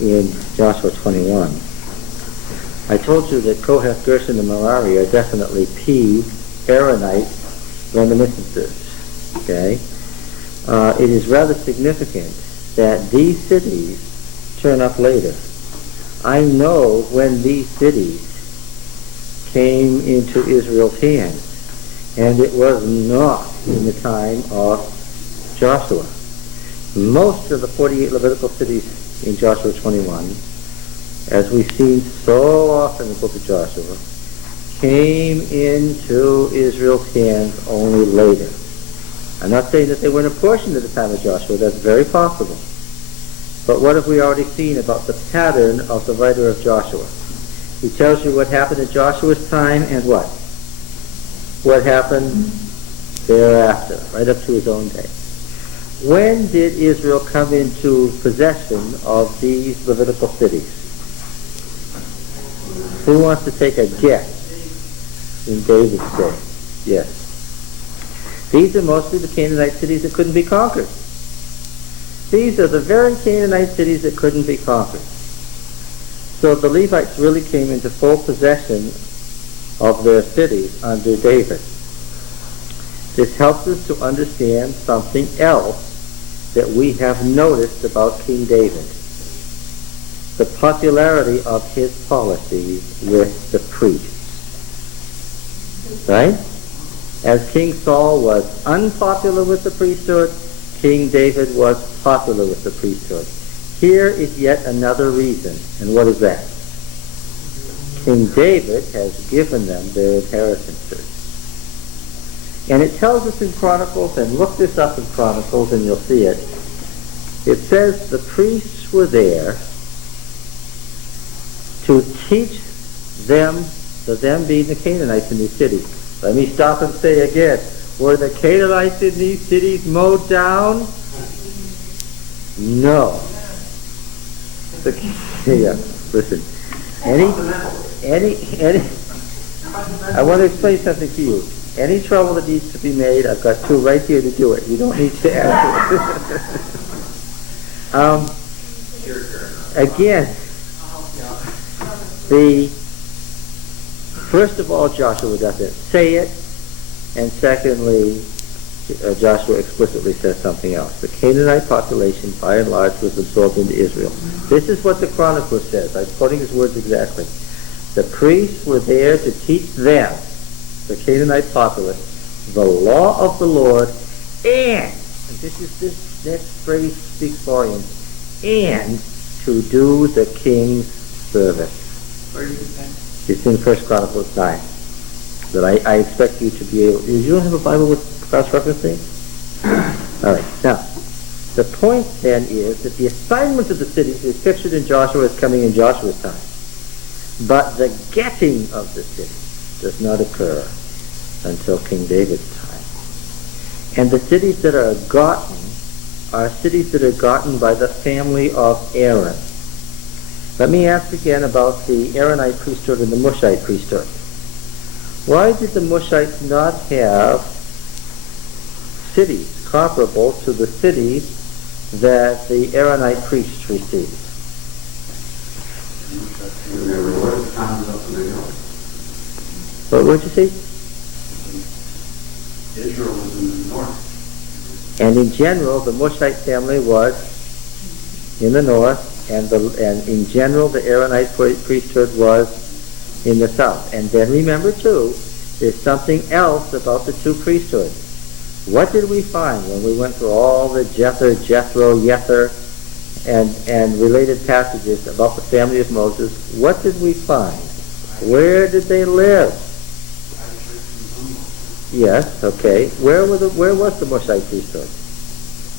in Joshua 21. I told you that Kohath, Gershon, and Merari are definitely Aaronite reminiscences. Okay? It is rather significant that these cities turn up later. I know when these cities came into Israel's hands, and it was not in the time of Joshua. Most of the 48 Levitical cities in Joshua 21, as we've seen so often in the book of Joshua, came into Israel's hands only later. I'm not saying that they weren't apportioned at the time of Joshua. That's very possible. But what have we already seen about the pattern of the writer of Joshua? He tells you what happened in Joshua's time and what? What happened thereafter, right up to his own day. When did Israel come into possession of these Levitical cities? Who wants to take a guess? In David's day. Yes. These are mostly the Canaanite cities that couldn't be conquered. These are the very Canaanite cities that couldn't be conquered. So the Levites really came into full possession of their cities under David. This helps us to understand something else that we have noticed about King David. The popularity of his policies with the priests. Right? As King Saul was unpopular with the priesthood, King David was popular with the priesthood. Here is yet another reason. And what is that? King David has given them their inheritances. And it tells us in Chronicles, and look this up in Chronicles and you'll see it. It says the priests were there to teach them, them being the Canaanites in these cities. Let me stop and say again, were the Canaanites in these cities mowed down? No. Yeah, listen. I want to explain something to you. Any trouble that needs to be made, I've got two right here to do it. You don't need to ask it. Again, first of all, Joshua doesn't say it, and secondly, Joshua explicitly says something else. The Canaanite population, by and large, was absorbed into Israel. This is what the chronicler says. I'm quoting his words exactly. The priests were there to teach them, the Canaanite populace, the law of the Lord, and this next phrase speaks volumes, and to do the king's service. Where did you say? It's in 1 Chronicles 9. That I expect you to be able... You don't have a Bible with cross-referencing? All right. Now, the point then is that the assignment of the cities is pictured in Joshua as coming in Joshua's time. But the getting of the city does not occur until King David's time. And the cities that are gotten are cities that are gotten by the family of Aaron. Let me ask again about the Aaronite priesthood and the Mushite priesthood. Why did the Mushites not have cities comparable to the cities that the Aaronite priests received? What would you say? Israel was in the north. And in general, the Mushite family was in the north, and in general, the Aaronite priesthood was in the south. And then remember, too, there's something else about the two priesthoods. What did we find when we went through all the Jethro, Yether, and related passages about the family of Moses? What did we find? Where did they live? Yes, okay. Where was the Mushite priesthood?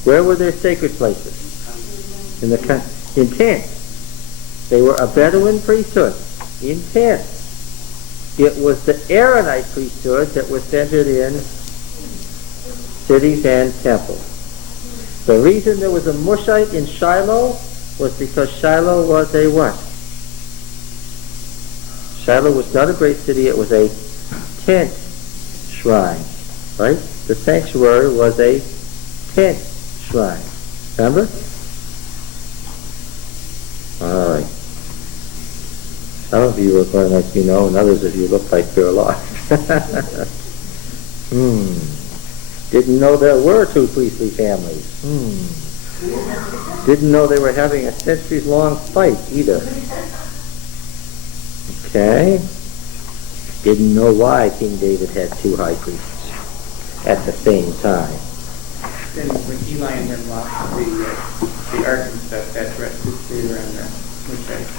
Where were their sacred places? In tents. They were a Bedouin priesthood in tents. It was the Aaronite priesthood that was centered in cities and temples. The reason there was a Mushite in Shiloh was because Shiloh was a what? Shiloh was not a great city, it was a tent shrine, right? The sanctuary was a tent shrine. Remember? Some of you are going like you know, and others of you look like you're lost. Didn't know there were two priestly families. Didn't know they were having a centuries-long fight either. Okay? Didn't know why King David had two high priests at the same time. Then when Eli and them lost the ark and stuff, that rested favor on the Mushites.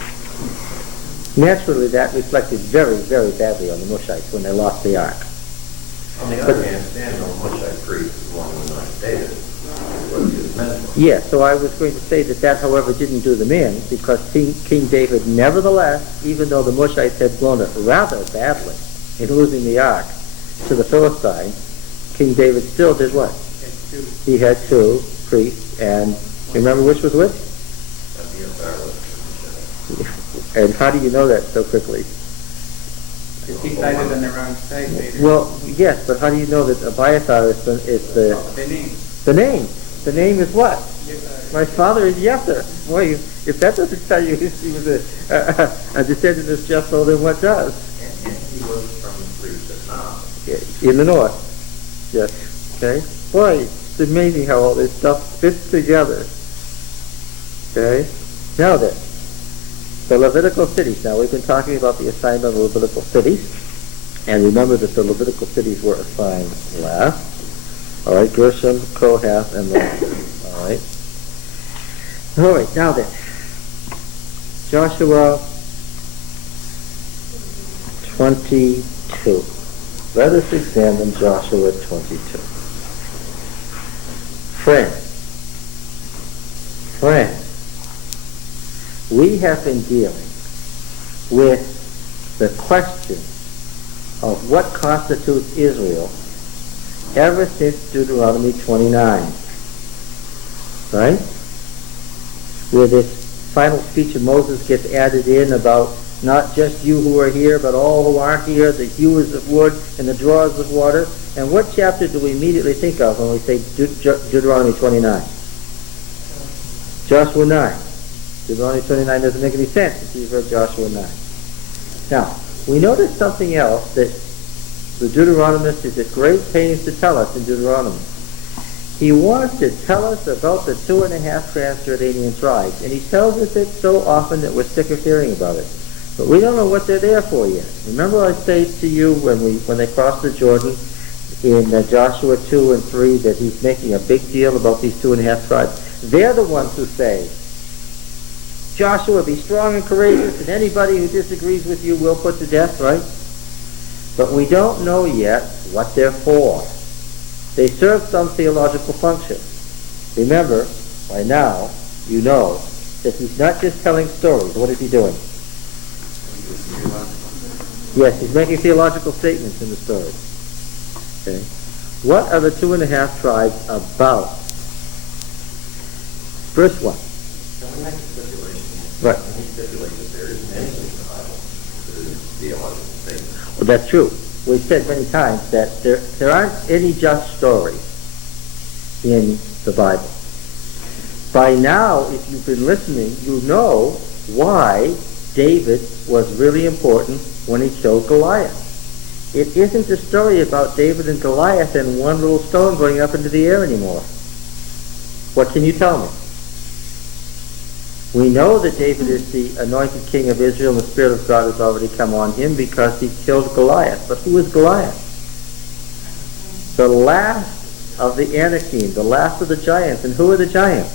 Naturally, that reflected very, very badly on the Mushites when they lost the ark. On the other hand, Samuel, Mushite priest, is one who anointed David. Was his mentor. Yes, so I was going to say that, however, didn't do them in, because King David, nevertheless, even though the Mushites had blown it rather badly in losing the ark to the Philistines, King David still did what? He had two priests, and you remember which was which? And how do you know that so quickly? Because he sided on the wrong side later. Well, yes, but how do you know that Abiathar is the name. The name. The name is what? Yes, My father is Yether. Boy, if that doesn't tell you he was a descendant of Jethro, then what does? And he was from the priest at Nob. In the north. Yes. Okay. Boy, it's amazing how all this stuff fits together. Okay. Now then, the Levitical cities. Now we've been talking about the assignment of Levitical cities, and remember that the Levitical cities were assigned last. All right, Gershon, Kohath, and Merari. All right. All right. Now then, Joshua 22. Let us examine Joshua 22. Friends, we have been dealing with the question of what constitutes Israel ever since Deuteronomy 29. Right? Where this final speech of Moses gets added in about not just you who are here, but all who aren't here, the hewers of wood and the drawers of water. And what chapter do we immediately think of when we say Deuteronomy 29? Joshua 9. Deuteronomy 29 doesn't make any sense if you've read Joshua 9. Now, we notice something else that the Deuteronomist is at great pains to tell us in Deuteronomy. He wants to tell us about the 2.5 Trans-Jordanian tribes, and he tells us it so often that we're sick of hearing about it. But we don't know what they're there for yet. Remember I say to you when they crossed the Jordan in Joshua 2 and 3 that he's making a big deal about these 2.5 tribes. They're the ones who say, Joshua, be strong and courageous, and anybody who disagrees with you will put to death, right? But we don't know yet what they're for. They serve some theological function. Remember, by now, you know that he's not just telling stories. What is he doing? Yes, he's making theological statements in the story. Okay. What are the 2.5 tribes about? Verse 1. Can we make a stipulation? Right. Can we stipulate that there isn't anything in the Bible that is theological statement? Well, that's true. We've said many times that there aren't any just stories in the Bible. By now, if you've been listening, you know why David was really important when he killed Goliath. It isn't a story about David and Goliath and one little stone going up into the air anymore. What can you tell me? We know that David is the anointed king of Israel and the Spirit of God has already come on him because he killed Goliath. But who is Goliath? The last of the Anakim, the last of the giants. And who are the giants?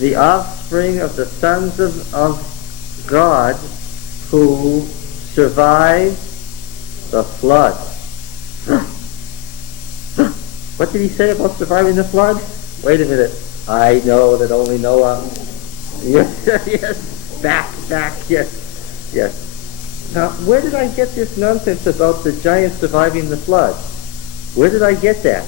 The offspring of the sons of God who survived the flood. What did he say about surviving the flood? Wait a minute. I know that only Noah. Yes, yes. Back, yes, yes. Now, where did I get this nonsense about the giants surviving the flood? Where did I get that?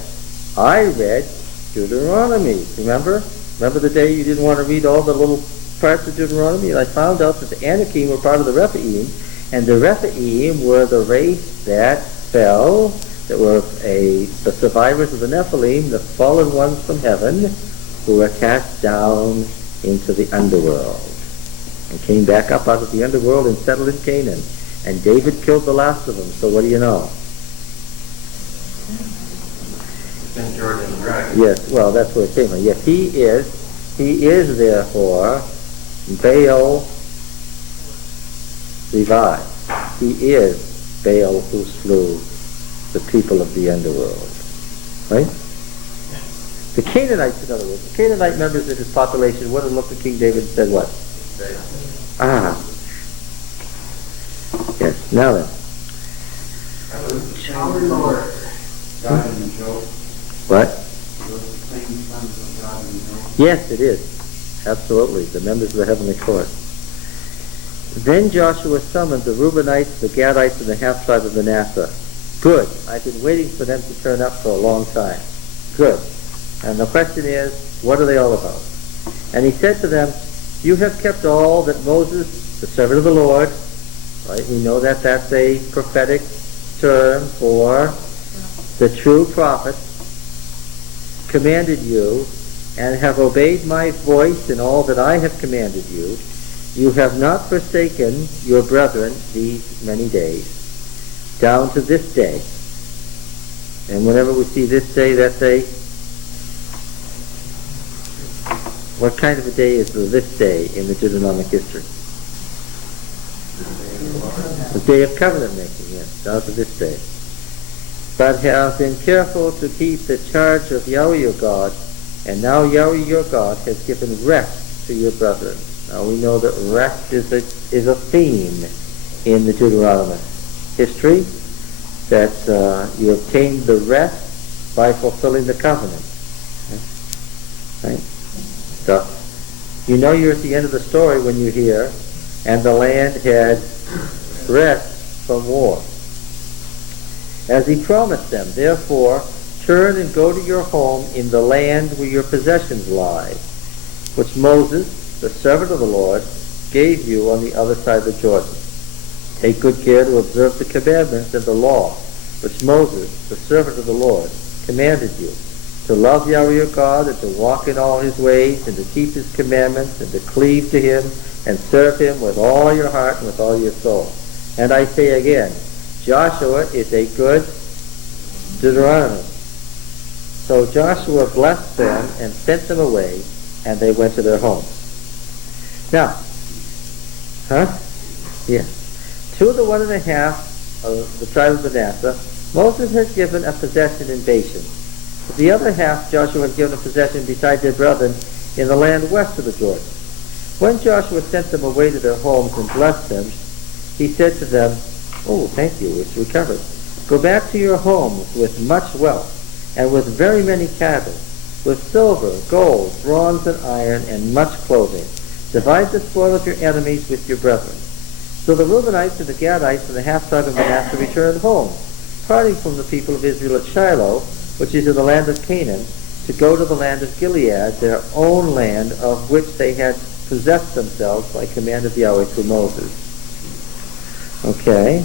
I read Deuteronomy. Remember? Remember the day you didn't want to read all the little parts of Deuteronomy? And I found out that the Anakim were part of the Rephaim, and the Rephaim were the race that fell, that were the survivors of the Nephilim, the fallen ones from heaven, who were cast down into the underworld. and came back up out of the underworld and settled in Canaan. And David killed the last of them. So what do you know? St. George and the Dragon. Yes, well, that's where it came from. Yes, he is therefore Baal revived. He is Baal who slew the people of the underworld. Right? The Canaanites, in other words, the Canaanite members of his population would have looked at King David and said what? Ah. Yes, now then. Our Lord, God and Job, What? those the same sons of God and Job. Yes, it is. Absolutely. The members of the heavenly court. Then Joshua summoned the Reubenites, the Gadites, and the half-tribe of Manasseh. Good. I've been waiting for them to turn up for a long time. Good. And the question is, what are they all about? And he said to them, you have kept all that Moses, the servant of the Lord, right? We know that that's a prophetic term for the true prophet, commanded you, and have obeyed my voice in all that I have commanded you. You have not forsaken your brethren these many days, down to this day. And whenever we see this day, that's what kind of a day is this day in the Deuteronomic history? The day of covenant making, yes, down to this day. But have been careful to keep the charge of Yahweh your God, and now Yahweh your God has given rest to your brethren. Now we know that rest is a theme in the Deuteronomic history, that you obtained the rest by fulfilling the covenant. Right? So, you know you're at the end of the story when you hear, and the land had rest from war. As he promised them, therefore, turn and go to your home in the land where your possessions lie, which Moses, the servant of the Lord, gave you on the other side of the Jordan. Take good care to observe the commandments and the law, which Moses, the servant of the Lord, commanded you, to love Yahweh your God, and to walk in all his ways, and to keep his commandments, and to cleave to him, and serve him with all your heart and with all your soul. And I say again, Joshua is a good Deuteronomy. So Joshua blessed them and sent them away, and they went to their homes. Now, to the 1.5 of the tribe of Manasseh, Moses had given a possession in Bashan. But the other half Joshua had given a possession beside their brethren in the land west of the Jordan. When Joshua sent them away to their homes and blessed them, he said to them, oh, thank you, it's recovered. Go back to your homes with much wealth, and with very many cattle, with silver, gold, bronze, and iron, and much clothing. Divide the spoil of your enemies with your brethren. So the Reubenites and the Gadites and the half-tribe of Manasseh returned home, parting from the people of Israel at Shiloh, which is in the land of Canaan, to go to the land of Gilead, their own land, of which they had possessed themselves by command of Yahweh through Moses. Okay.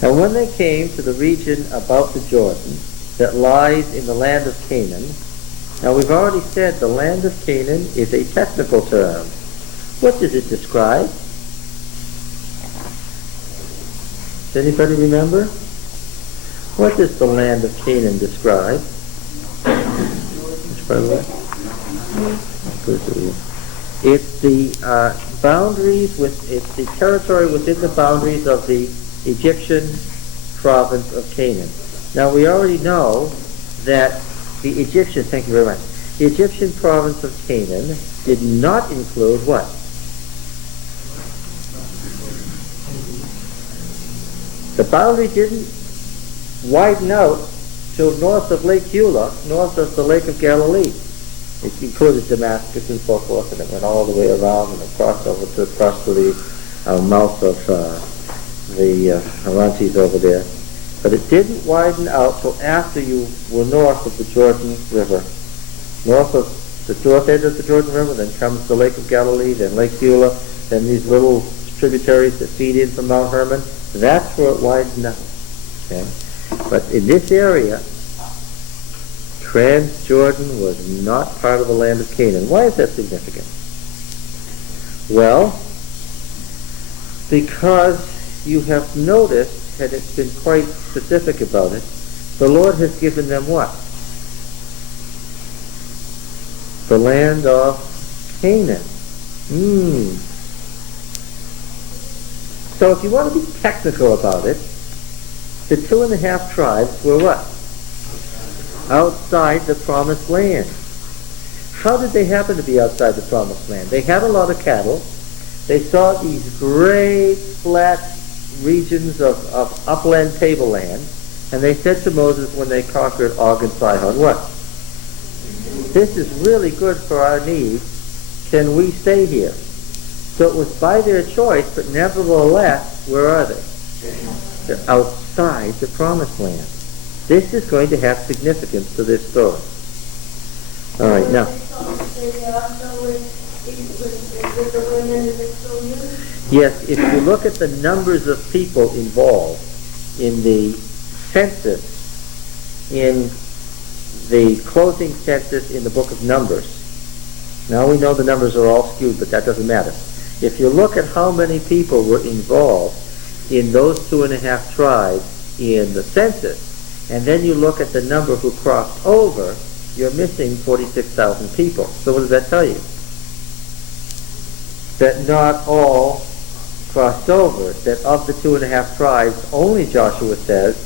And when they came to the region about the Jordan that lies in the land of Canaan, now we've already said the land of Canaan is a technical term. What does it describe? Does anybody remember? What does the land of Canaan describe? Which part of that? It's the boundaries it's the territory within the boundaries of the Egyptian province of Canaan. Now we already know that the Egyptian, thank you very much, the Egyptian province of Canaan did not include what? The boundary didn't widen out till north of Lake Eula, north of the Lake of Galilee. It included Damascus and so forth, and it went all the way around and across to the mouth of the Orontes over there. But it didn't widen out till after you were north of the Jordan River. North of the north end of the Jordan River, then comes the Lake of Galilee, then Lake Eula, then these little tributaries that feed in from Mount Hermon. That's where it widened out. Okay? But in this area, Transjordan was not part of the land of Canaan. Why is that significant? Well, because you have noticed, and it's been quite specific about it, the Lord has given them what? The land of Canaan. So if you want to be technical about it, the 2.5 tribes were what? Outside the promised land. How did they happen to be outside the promised land? They had a lot of cattle. They saw these great flat regions of upland tableland, and they said to Moses when they conquered Og and Sihon, what? This is really good for our needs. Can we stay here? So it was by their choice, but nevertheless, where are they? They're outside the promised land. This is going to have significance to this story. All right, now. Yes, if you look at the numbers of people involved in the census, in the closing census in the book of Numbers, now we know the numbers are all skewed, but that doesn't matter. If you look at how many people were involved in those 2.5 tribes in the census, and then you look at the number who crossed over, you're missing 46,000 people. So what does that tell you? That not all crossed over. That of the 2.5 tribes, only Joshua says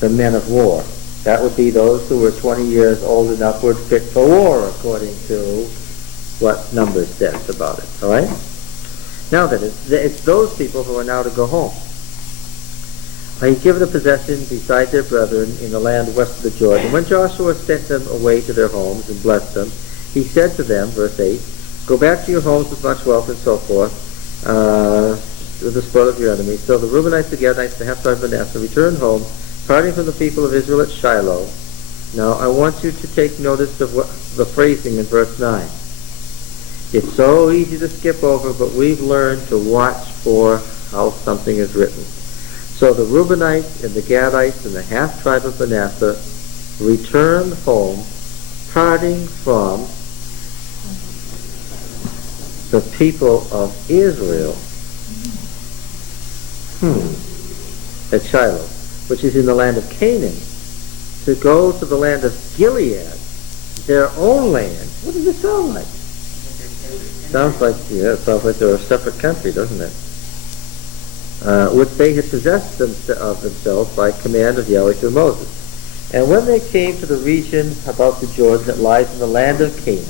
the men of war. That would be those who were 20 years old and upward, fit for war, according to what Numbers says about it. All right? Now then, it's those people who are now to go home. He given a possession beside their brethren in the land west of the Jordan. When Joshua sent them away to their homes and blessed them, he said to them, verse 8, go back to your homes with much wealth and so forth, with the spoil of your enemies. So the Reubenites, the Gadites, the half-tribe of Manasseh returned home, parting from the people of Israel at Shiloh. Now I want you to take notice of what the phrasing in verse 9. It's so easy to skip over, but we've learned to watch for how something is written. So the Reubenites and the Gadites and the half-tribe of Manasseh returned home, parting from the people of Israel at Shiloh, which is in the land of Canaan, to go to the land of Gilead, their own land. What does it sound like? Sounds like they're a separate country, doesn't it? Which they had possessed of themselves by command of Yahweh through Moses. And when they came to the region about the Jordan that lies in the land of Canaan,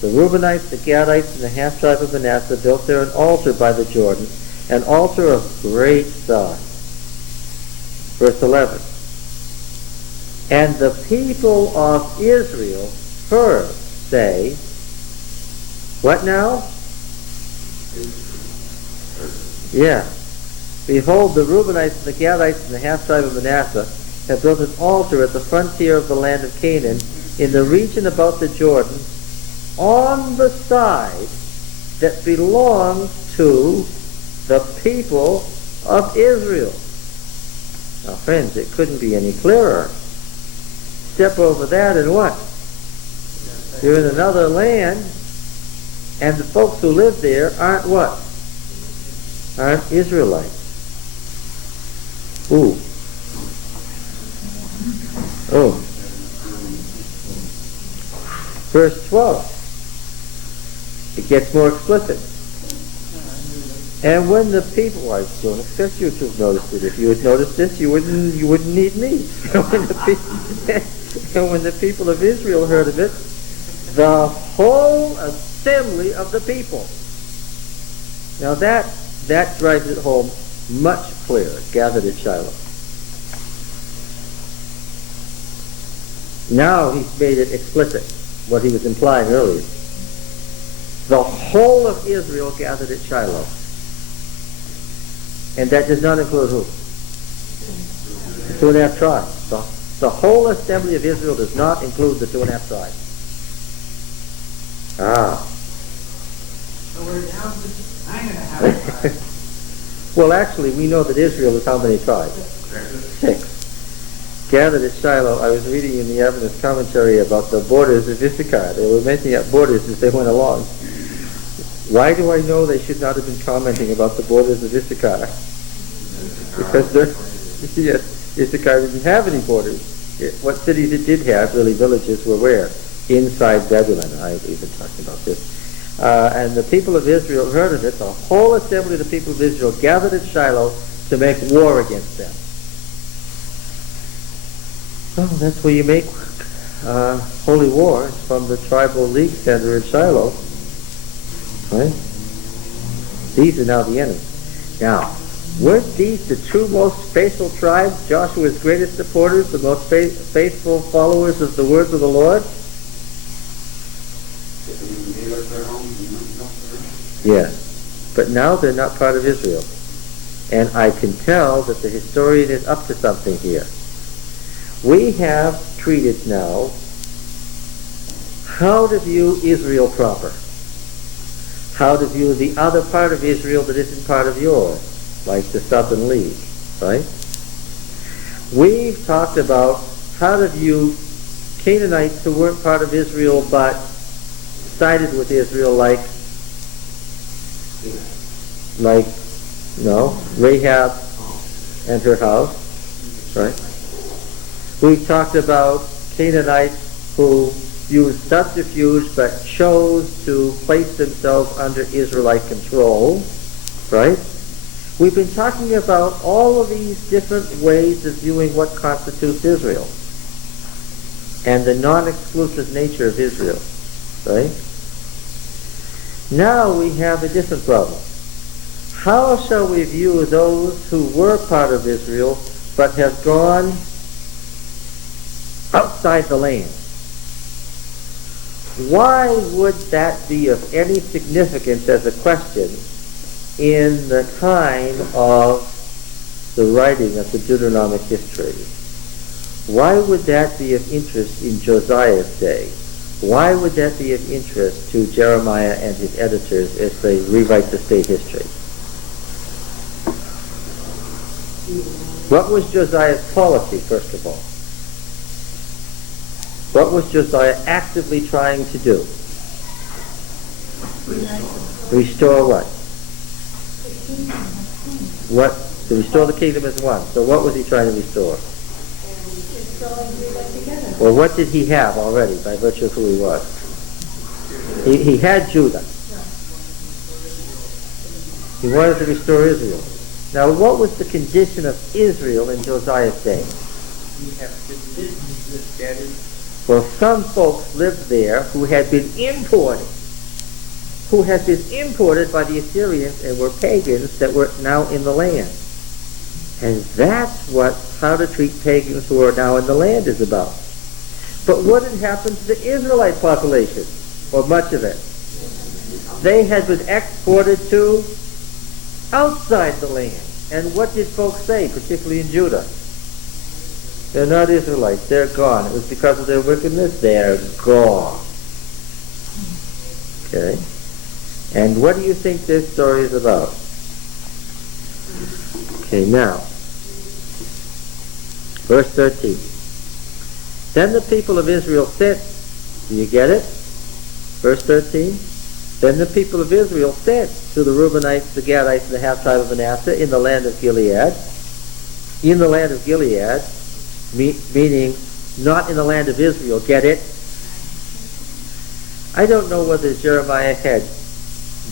the Reubenites, the Gadites, and the half-tribe of Manasseh built there an altar by the Jordan, an altar of great size. Verse 11. And the people of Israel heard say, what now? Yeah. Behold, the Reubenites and the Gadites and the half-tribe of Manasseh have built an altar at the frontier of the land of Canaan in the region about the Jordan on the side that belongs to the people of Israel. Now, friends, it couldn't be any clearer. Step over that and what? You're in another land, and the folks who live there aren't what? Aren't Israelites. Ooh. Oh. Verse 12. It gets more explicit. And when the people, well, I don't expect you to have noticed it. If you had noticed this, you wouldn't need me. And when the people of Israel heard of it, the whole assembly of the people. Now that drives it home much clearer, gathered at Shiloh. Now he's made it explicit, what he was implying earlier. The whole of Israel gathered at Shiloh. And that does not include who? The 2.5 tribes. The whole assembly of Israel does not include the 2.5 tribes. So we're down to 9.5 tribes. Well, actually, we know that Israel is how many tribes? 6. Gathered at Shiloh, I was reading in the Adventist commentary about the borders of Issachar. They were making up borders as they went along. Why do I know they should not have been commenting about the borders of Issachar? Because yes, Issachar didn't have any borders. What cities it did have, really villages, were where? Inside Zebulun. We've been talking about this. And the people of Israel heard of it. The whole assembly of the people of Israel gathered at Shiloh to make war against them. Oh, that's where you make holy war. It's from the tribal league center in Shiloh. Right? These are now the enemy. Now, weren't these the two most faithful tribes, Joshua's greatest supporters, the most faithful followers of the words of the Lord? Yes. But now they're not part of Israel. And I can tell that the historian is up to something here. We have treated now how to view Israel proper. How to view the other part of Israel that isn't part of yours, like the Southern League, right? We've talked about how to view Canaanites who weren't part of Israel but sided with Israel, like Rahab and her house, right? We've talked about Canaanites who used subterfuge but chose to place themselves under Israelite control, right? We've been talking about all of these different ways of viewing what constitutes Israel and the non-exclusive nature of Israel, right? Now we have a different problem. How shall we view those who were part of Israel but have gone outside the land? Why would that be of any significance as a question in the time of the writing of the Deuteronomic history? Why would that be of interest in Josiah's day? Why would that be of interest to Jeremiah and his editors as they rewrite the state history? What was Josiah's policy, first of all? What was Josiah actively trying to do? Restore what? What? To restore the kingdom as one. So what was he trying to restore? Well, what did he have already by virtue of who he was? He had Judah. He wanted to restore Israel. Now, what was the condition of Israel in Josiah's day? You have citizens scattered. Well, some folks lived there who had been imported by the Assyrians and were pagans that were now in the land. And that's what how to treat pagans who are now in the land is about. But what had happened to the Israelite population, or much of it? They had been exported to outside the land. And what did folks say, particularly in Judah? They're not Israelites. They're gone. It was because of their wickedness. They're gone. Okay? And what do you think this story is about? Okay, now, verse 13. Then the people of Israel sent, do you get it? Verse 13. Then the people of Israel sent to the Reubenites, the Gadites, and the half-tribe of Manasseh in the land of Gilead. In the land of Gilead, meaning not in the land of Israel. Get it? I don't know whether Jeremiah had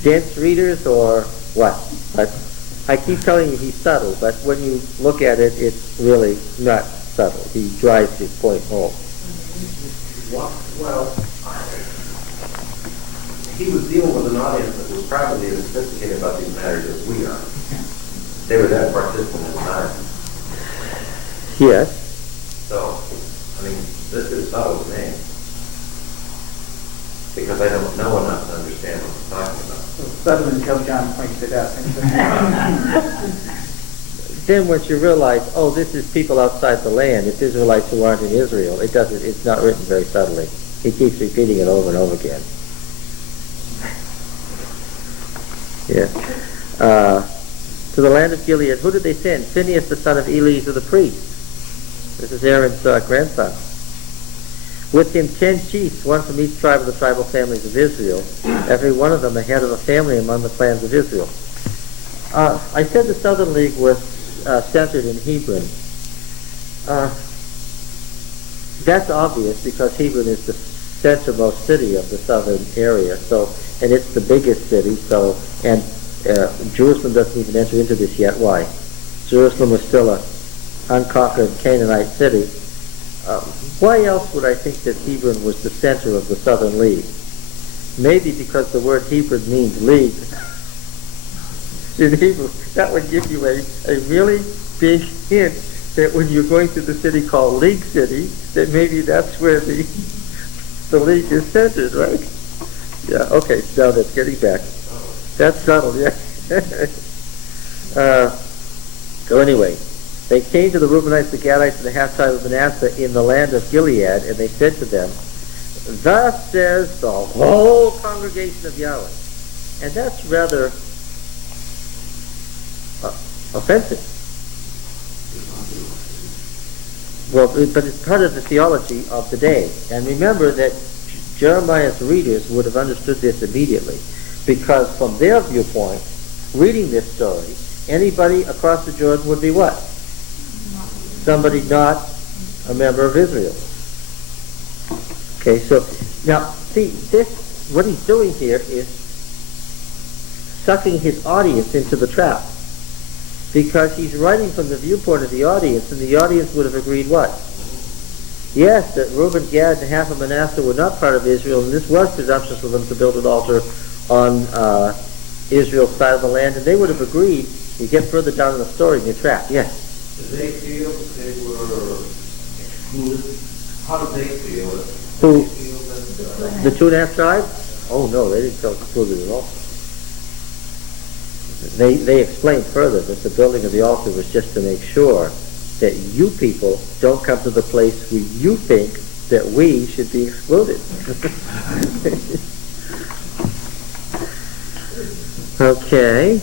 dense readers or what, but I keep telling you he's subtle, but when you look at it, it's really not subtle. He drives his point home. Well, he was dealing with an audience that was probably as sophisticated about these matters as we are. They were that participant in time. Yes. So, I mean, this is subtle to me. Because I don't know enough to understand what he's talking about. Subtle until John points it out. Then once you realize, oh, this is people outside the land, it's Israelites who aren't in Israel, it's not written very subtly. He keeps repeating it over and over again. Yeah. To the land of Gilead, who did they send? Phinehas, the son of Eleazar the priest. This is Aaron's grandson. With him 10 chiefs, one from each tribe of the tribal families of Israel, every one of them the head of a family among the clans of Israel. I said the Southern League was centered in Hebron. That's obvious because Hebron is the centermost city of the southern area, and it's the biggest city, and Jerusalem doesn't even enter into this yet. Why? Jerusalem was still an unconquered Canaanite city. Why else would I think that Hebron was the center of the Southern League? Maybe because the word Hebron means league. In Hebrew, that would give you a really big hint that when you're going to the city called League City, that maybe that's where the league is centered, right? Yeah, okay, now that's getting back. That's subtle, yeah. So anyway, they came to the Reubenites, the Gadites, and the half-tribe of Manasseh in the land of Gilead, and they said to them, "Thus says the whole congregation of Yahweh." And that's rather offensive. Well, but it's part of the theology of the day. And remember that Jeremiah's readers would have understood this immediately, because from their viewpoint, reading this story, anybody across the Jordan would be what? Somebody not a member of Israel. Okay, so now see, this, what he's doing here is sucking his audience into the trap, because he's writing from the viewpoint of the audience, and the audience would have agreed what? Yes, that Reuben, Gad, and half of Manasseh were not part of Israel, and this was presumptuous for them to build an altar on Israel's side of the land, and they would have agreed. You get further down in the story, and you're trapped. Yes? Did they feel that they were excluded? How did they feel it? Who? Did they feel that, The 2.5 tribes? Oh no, they didn't feel excluded at all. They explained further that the building of the altar was just to make sure that you people don't come to the place where you think that we should be excluded. Okay.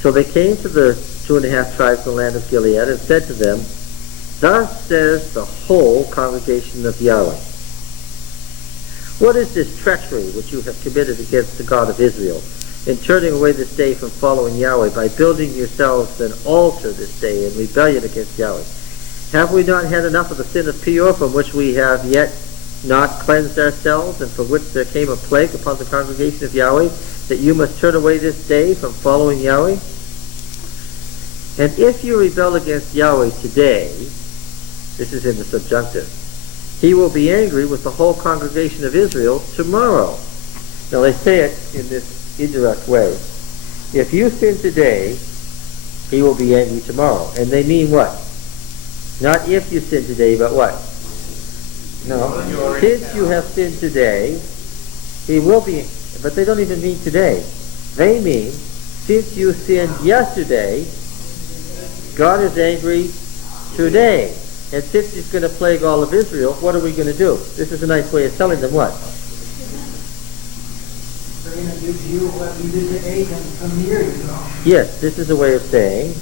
So they came to the 2.5 tribes in the land of Gilead and said to them, "Thus says the whole congregation of Yahweh. What is this treachery which you have committed against the God of Israel, in turning away this day from following Yahweh, by building yourselves an altar this day in rebellion against Yahweh? Have we not had enough of the sin of Peor, from which we have yet not cleansed ourselves, and for which there came a plague upon the congregation of Yahweh, that you must turn away this day from following Yahweh? And if you rebel against Yahweh today," this is in the subjunctive, "he will be angry with the whole congregation of Israel tomorrow." Now they say it in this indirect way. If you sin today, he will be angry tomorrow. And they mean what? Not if you sin today, but what? No. Since you have sinned today, he will be, but they don't even mean today. They mean, since you sinned yesterday, God is angry today. And since he's going to plague all of Israel, what are we going to do? This is a nice way of telling them what? We're going to give you what we did to Achan some years ago. Yes, this is a way of saying,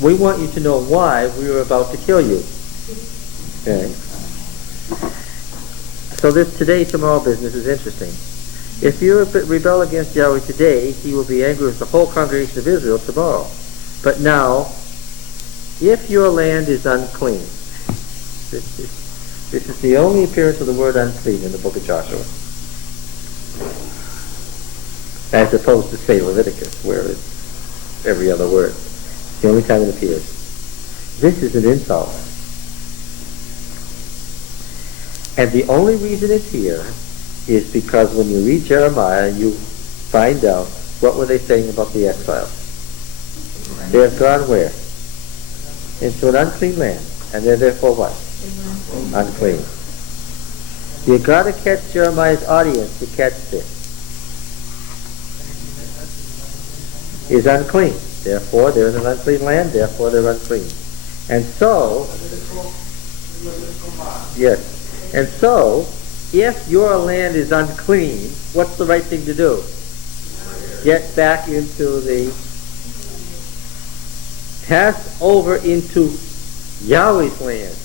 we want you to know why we were about to kill you. Okay. So this today-tomorrow business is interesting. If you rebel against Yahweh today, he will be angry with the whole congregation of Israel tomorrow. But now, if your land is unclean, this is the only appearance of the word unclean in the book of Joshua, as opposed to, say, Leviticus, where it's every other word. It's the only time it appears. This is an insult. And the only reason it's here is because when you read Jeremiah, you find out what were they saying about the exiles. They have gone where? Into an unclean land. And they're therefore what? Unclean. You've got to catch Jeremiah's audience to catch this. Is unclean. Therefore, they're in an unclean land. Therefore, they're unclean. And so, yes. And so, if your land is unclean, what's the right thing to do? Get back into pass over into Yahweh's land.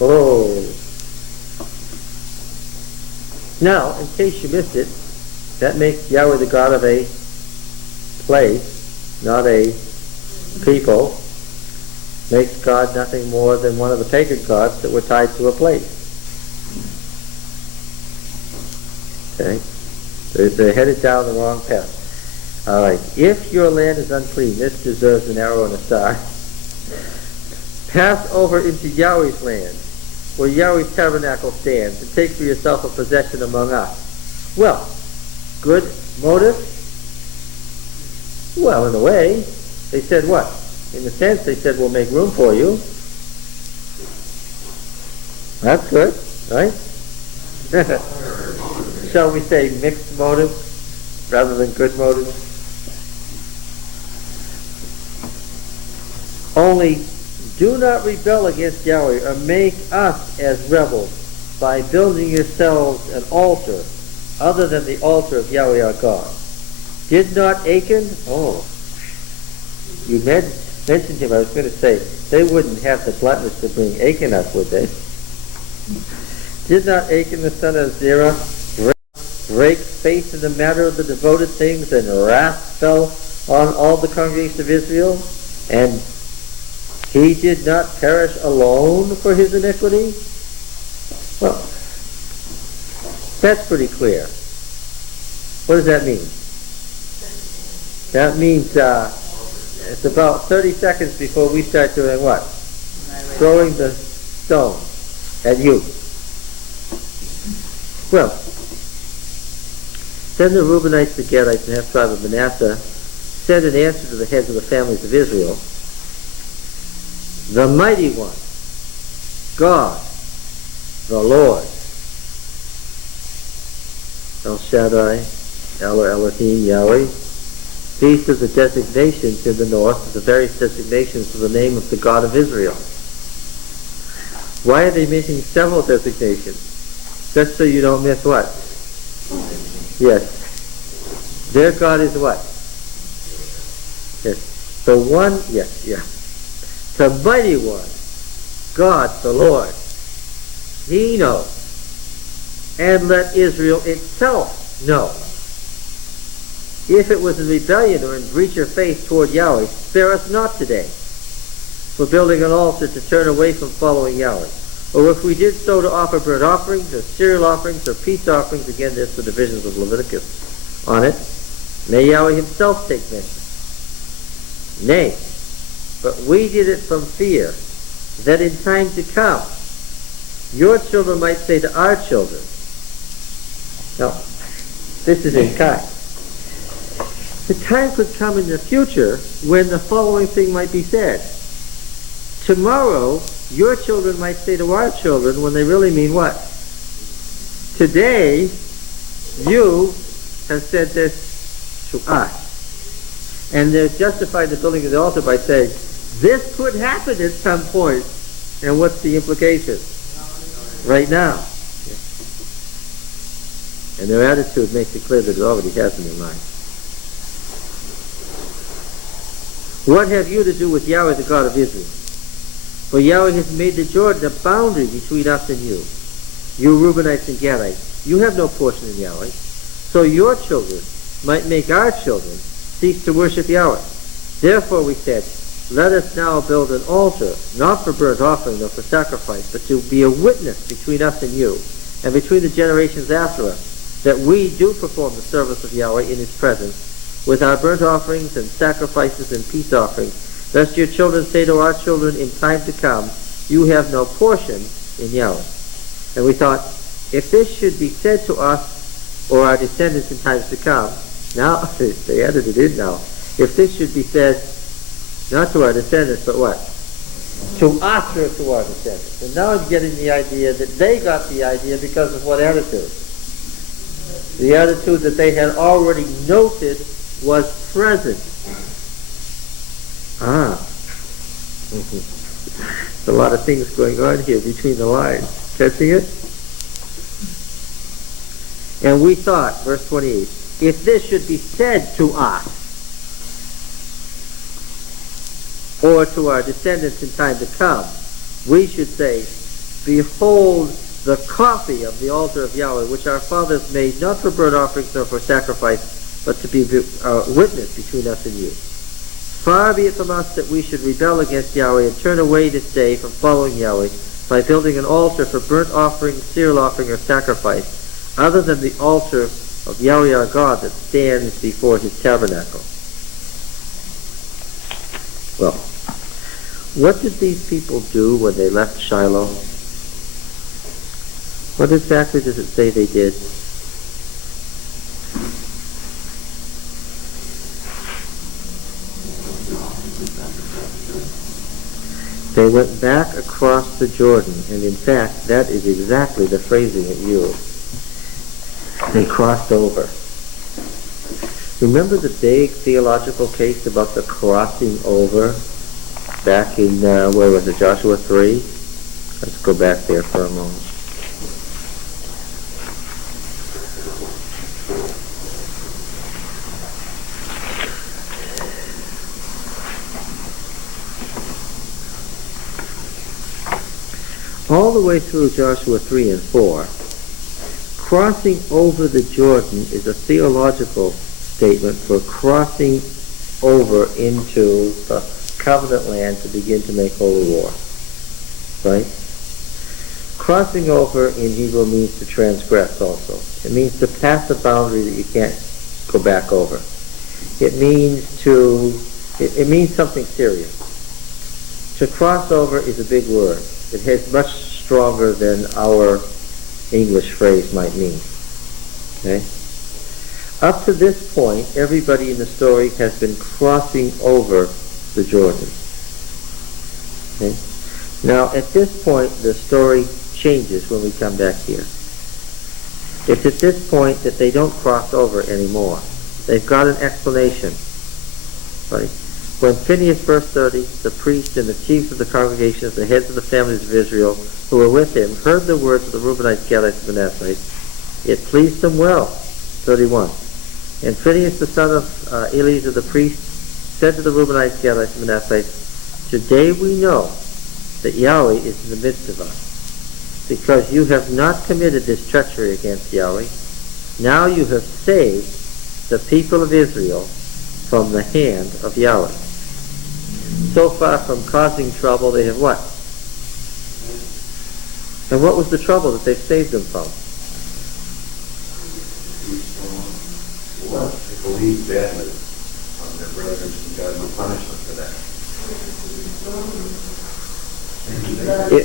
Oh. Now, in case you missed it, that makes Yahweh the God of a place, not a people. Makes God nothing more than one of the pagan gods that were tied to a place. Okay? They're headed down the wrong path. All right. If your land is unclean, this deserves an arrow and a star. Pass over into Yahweh's land, where Yahweh's tabernacle stands, and take for yourself a possession among us. Well, good motive? Well, in a way, they said what? In a sense, they said, we'll make room for you. That's good, right? Shall we say mixed motive rather than good motive? Only do not rebel against Yahweh or make us as rebels by building yourselves an altar other than the altar of Yahweh our God. Did not Achan, you mentioned him, I was going to say, they wouldn't have the bluntness to bring Achan up, would they? Did not Achan the son of Zerah break faith in the matter of the devoted things, and wrath fell on all the congregation of Israel? And he did not perish alone for his iniquity? Well, that's pretty clear. What does that mean? That means it's about 30 seconds before we start doing what? Throwing the stone at you. Well, then the Reubenites, the Gadites, and half tribe of Manasseh sent an answer to the heads of the families of Israel. The mighty one, God, the Lord, El Shaddai, Elohim, Yahweh. These are the designations in the north, the various designations of the name of the God of Israel. Why are they making several designations? Just so you don't miss what? Yes. Their God is what? Yes. The one, yes. The mighty one, God the Lord. He knows. And let Israel itself know. If it was in rebellion or in breach of faith toward Yahweh, spare us not today for building an altar to turn away from following Yahweh. Or if we did so to offer burnt offerings or cereal offerings or peace offerings, again there's the divisions of Leviticus on it, may Yahweh himself take vengeance. Nay, but we did it from fear, that in time to come, your children might say to our children. Now, this is in time. The time could come in the future when the following thing might be said. Tomorrow, your children might say to our children, when they really mean what? Today, you have said this to us. And they've justified the building of the altar by saying, this could happen at some point. And what's the implication? Right now. And their attitude makes it clear that it already has in their mind. What have you to do with Yahweh, the God of Israel? For Yahweh has made the Jordan a boundary between us and you. You Reubenites and Gadites, you have no portion in Yahweh. So your children might make our children cease to worship Yahweh. Therefore we said, let us now build an altar, not for burnt offering nor for sacrifice, but to be a witness between us and you, and between the generations after us, that we do perform the service of Yahweh in his presence, with our burnt offerings and sacrifices and peace offerings, lest your children say to our children in time to come, you have no portion in Yahweh. And we thought, if this should be said to us or our descendants in times to come, now, they added it in now, if this should be said, not to our descendants, but what? To us or to our descendants. And now I'm getting the idea that they got the idea because of what attitude? The attitude that they had already noted was present. There's a lot of things going on here between the lines. Catching it? And we thought, verse 28, if this should be said to us, or to our descendants in time to come, we should say, behold the copy of the altar of Yahweh, which our fathers made, not for burnt offerings nor for sacrifice, but to be a witness between us and you. Far be it from us that we should rebel against Yahweh and turn away this day from following Yahweh by building an altar for burnt offering, cereal offering, or sacrifice, other than the altar of Yahweh our God that stands before his tabernacle. Well, what did these people do when they left Shiloh? What exactly does it say they did? They went back across the Jordan, and in fact, that is exactly the phrasing it used. They crossed over. Remember the big theological case about the crossing over back in, where was it, Joshua 3? Let's go back there for a moment. All the way through Joshua 3 and 4, crossing over the Jordan is a theological statement for crossing over into the covenant land to begin to make holy war. Right? Crossing over in Hebrew means to transgress also. It means to pass a boundary that you can't go back over. It means it means something serious. To cross over is a big word. It has much stronger than our English phrase might mean. Okay? Up to this point, everybody in the story has been crossing over the Jordan. Okay? Now, at this point, the story changes when we come back here. It's at this point that they don't cross over anymore. They've got an explanation. Right? When Phinehas, verse 30, the priest and the chiefs of the congregations, the heads of the families of Israel, who were with him, heard the words of the Reubenites, Gadites, and Manassites, it pleased them well. 31. And Phinehas, the son of Eleazar the priest, said to the Reubenites, Gadites, and Manassites, today we know that Yahweh is in the midst of us, because you have not committed this treachery against Yahweh. Now you have saved the people of Israel from the hand of Yahweh. So far from causing trouble, they have what? And what was the trouble that they've saved them from? Well, they believed badly on their brothers and God will punish them for that.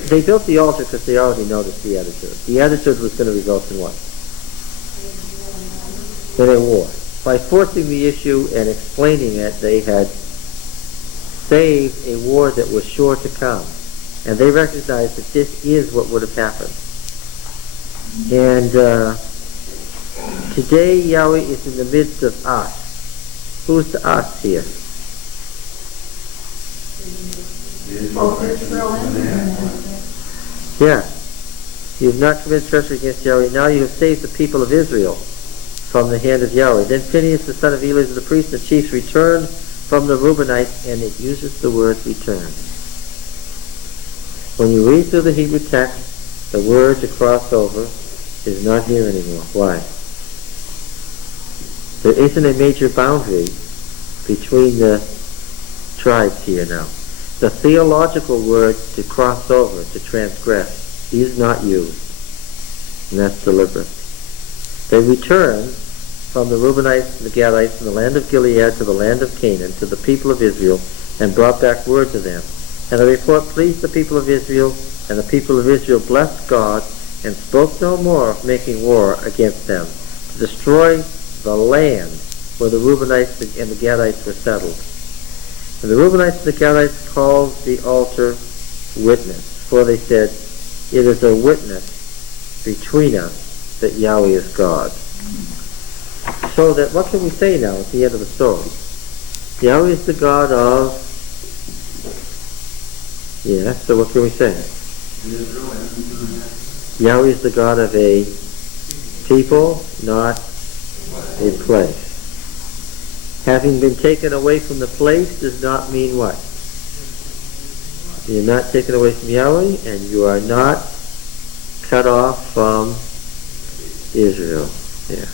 They built the altar because they already noticed the attitude. The attitude was going to result in what? In a war. By forcing the issue and explaining it, they had saved a war that was sure to come. And they recognized that this is what would have happened. And today Yahweh is in the midst of us. Who's the us here? Yeah. You have not committed treachery against Yahweh. Now you have saved the people of Israel from the hand of Yahweh. Then Phinehas, the son of Eleazar the priest, and the chiefs returned from the Reubenites, and it uses the word return. When you read through the Hebrew text, the word to cross over is not here anymore. Why? There isn't a major boundary between the tribes here now. The theological word to cross over, to transgress, is not used. And that's deliberate. They returned from the Reubenites and the Gadites and the land of Gilead to the land of Canaan, to the people of Israel, and brought back word to them. And the report pleased the people of Israel, and the people of Israel blessed God, and spoke no more of making war against them, to destroy the land where the Reubenites and the Gadites were settled. And the Reubenites and the Gadites called the altar witness, for they said, it is a witness between us that Yahweh is God. So that, what can we say now at the end of the story? Yahweh is the God of... Yeah, so what can we say? Yahweh is the God of a people, not a place. Having been taken away from the place does not mean what? You're not taken away from Yahweh, and you are not cut off from Israel. Yeah.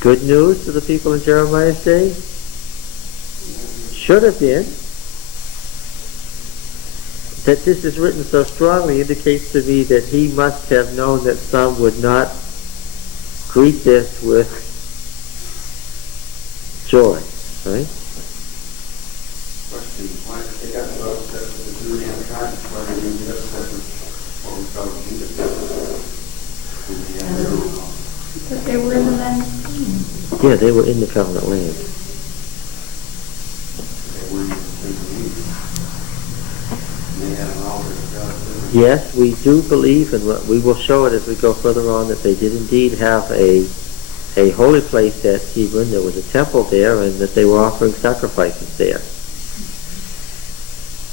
Good news to the people in Jeremiah's day? Should have been. That this is written so strongly indicates to me that he must have known that some would not greet this with joy, right? Question, why did they got the upset with the Judean tribes? Why did they get upset with what we call Egypt? But they were in the land. Yeah, they were in the covenant land. They were in the They had an altar to God. Yes, we do believe, and we will show it as we go further on, that they did indeed have a holy place at Hebron. There was a temple there, and that they were offering sacrifices there.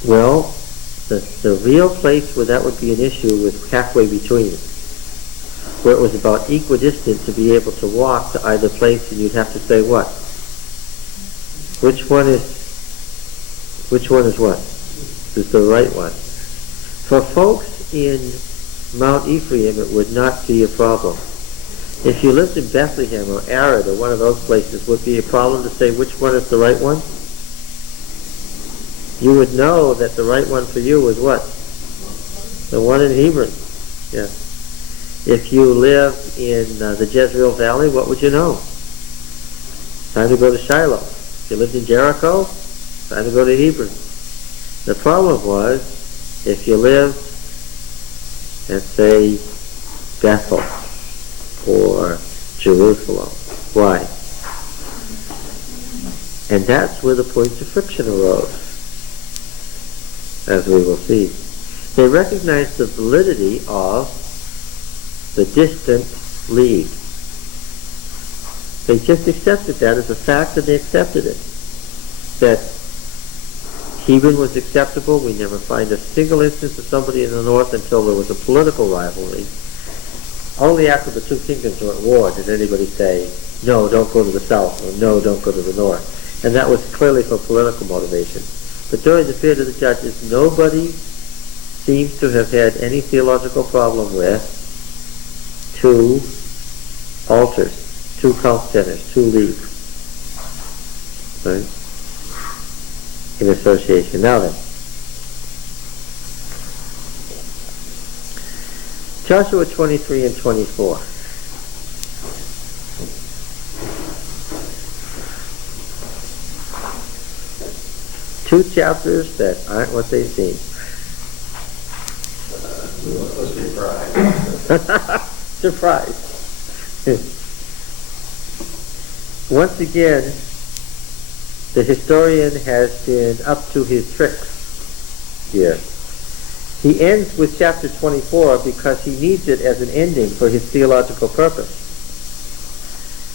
Well, the real place where that would be an issue was halfway between, where it was about equidistant to be able to walk to either place, and you'd have to say what? Which one is what? Is the right one. For folks in Mount Ephraim, it would not be a problem. If you lived in Bethlehem or Arad or one of those places, would it be a problem to say which one is the right one? You would know that the right one for you was what? The one in Hebron. Yeah. If you lived in the Jezreel Valley, what would you know? Time to go to Shiloh. If you lived in Jericho, time to go to Hebron. The problem was, if you lived at, say, Bethel or Jerusalem. Why? And that's where the points of friction arose, as we will see. They recognized the validity of the distant league. They just accepted that as a fact, and they accepted it. That Hebron was acceptable. We never find a single instance of somebody in the north until there was a political rivalry. Only after the two kingdoms were at war did anybody say, no, don't go to the south, or no, don't go to the north. And that was clearly for political motivation. But during the period of the Judges, nobody seems to have had any theological problem with two altars, two cult centers, two leagues. Right? In association. Now then, Joshua 23 and 24. Two chapters that aren't what they seem. Surprise. Once again, the historian has been up to his tricks here. He ends with chapter 24 because he needs it as an ending for his theological purpose.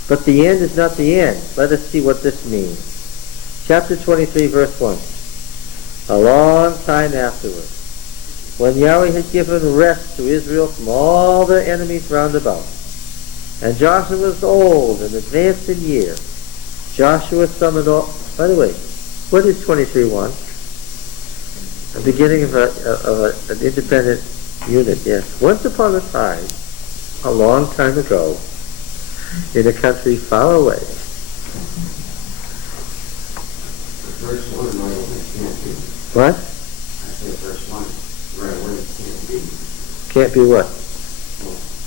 But the end is not the end. Let us see what this means. Chapter 23, verse 1. A long time afterward, when Yahweh had given rest to Israel from all their enemies round about, and Joshua was old and advanced in years, Joshua summoned all... By the way, what is 23:1? The beginning of an independent unit, yes. Once upon a time, a long time ago, in a country far away. Verse 1 right away can't be. What? I say verse 1 right away can't be. Can't be what?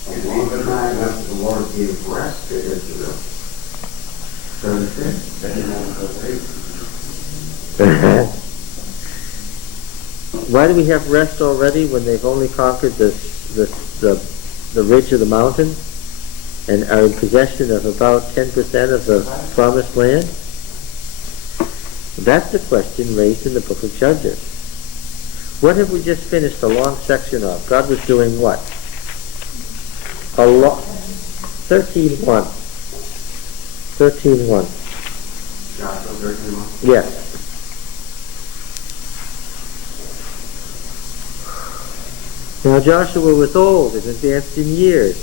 A long time after the Lord gave rest to Israel. So that he won't go away. Why do we have rest already when they've only conquered the ridge of the mountain and are in possession of about 10% of the promised land? That's the question raised in the book of Judges. What have we just finished a long section of? God was doing what? 13:1. 13:1. Joshua 13:1. Yes. Now Joshua was old and advanced in years.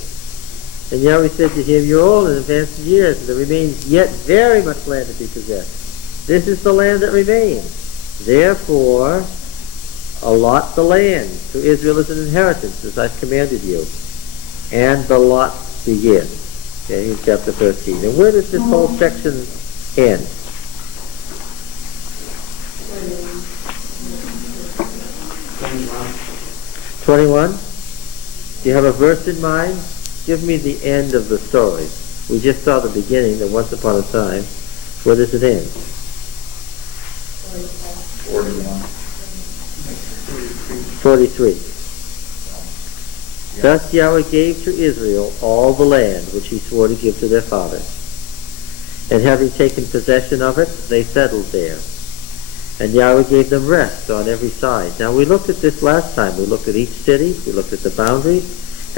And Yahweh said to him, you're old and advanced in years, and there remains yet very much land to be possessed. This is the land that remains. Therefore, allot the land to Israel as an inheritance, as I've commanded you. And the lot begin. Okay, in chapter 13. And where does this whole section end? 21? Do you have a verse in mind? Give me the end of the story. We just saw the beginning, that once upon a time. Where does it end? 43. Thus Yahweh gave to Israel all the land which he swore to give to their fathers. And having taken possession of it, they settled there. And Yahweh gave them rest on every side. Now we looked at this last time. We looked at each city, we looked at the boundaries,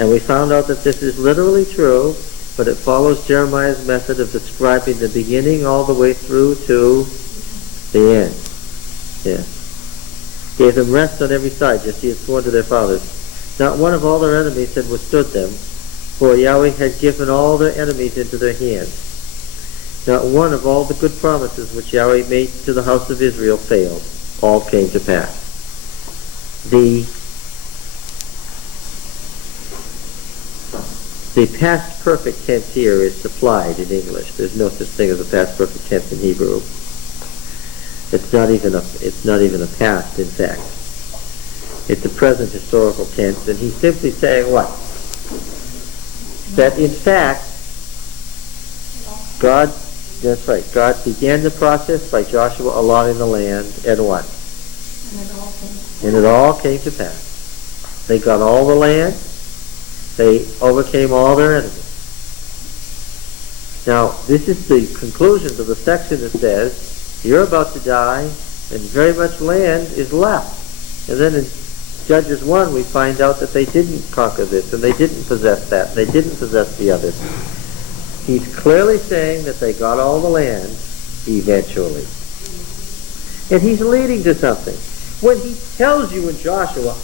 and we found out that this is literally true, but it follows Jeremiah's method of describing the beginning all the way through to the end. Yeah. Gave them rest on every side, just as he had sworn to their fathers. Not one of all their enemies had withstood them, for Yahweh had given all their enemies into their hands. Not one of all the good promises which Yahweh made to the house of Israel failed. All came to pass. The past perfect tense here is supplied in English. There's no such thing as a past perfect tense in Hebrew. It's not even a past, in fact. It's a present historical tense, and he's simply saying what? That in fact, God began the process by Joshua allotting the land, and what? And it all came to pass. They got all the land. They overcame all their enemies. Now, this is the conclusion to the section that says, you're about to die, and very much land is left. And then in Judges 1, we find out that they didn't conquer this, and they didn't possess that, and they didn't possess the others. He's clearly saying that they got all the land eventually. And he's leading to something. When he tells you in Joshua,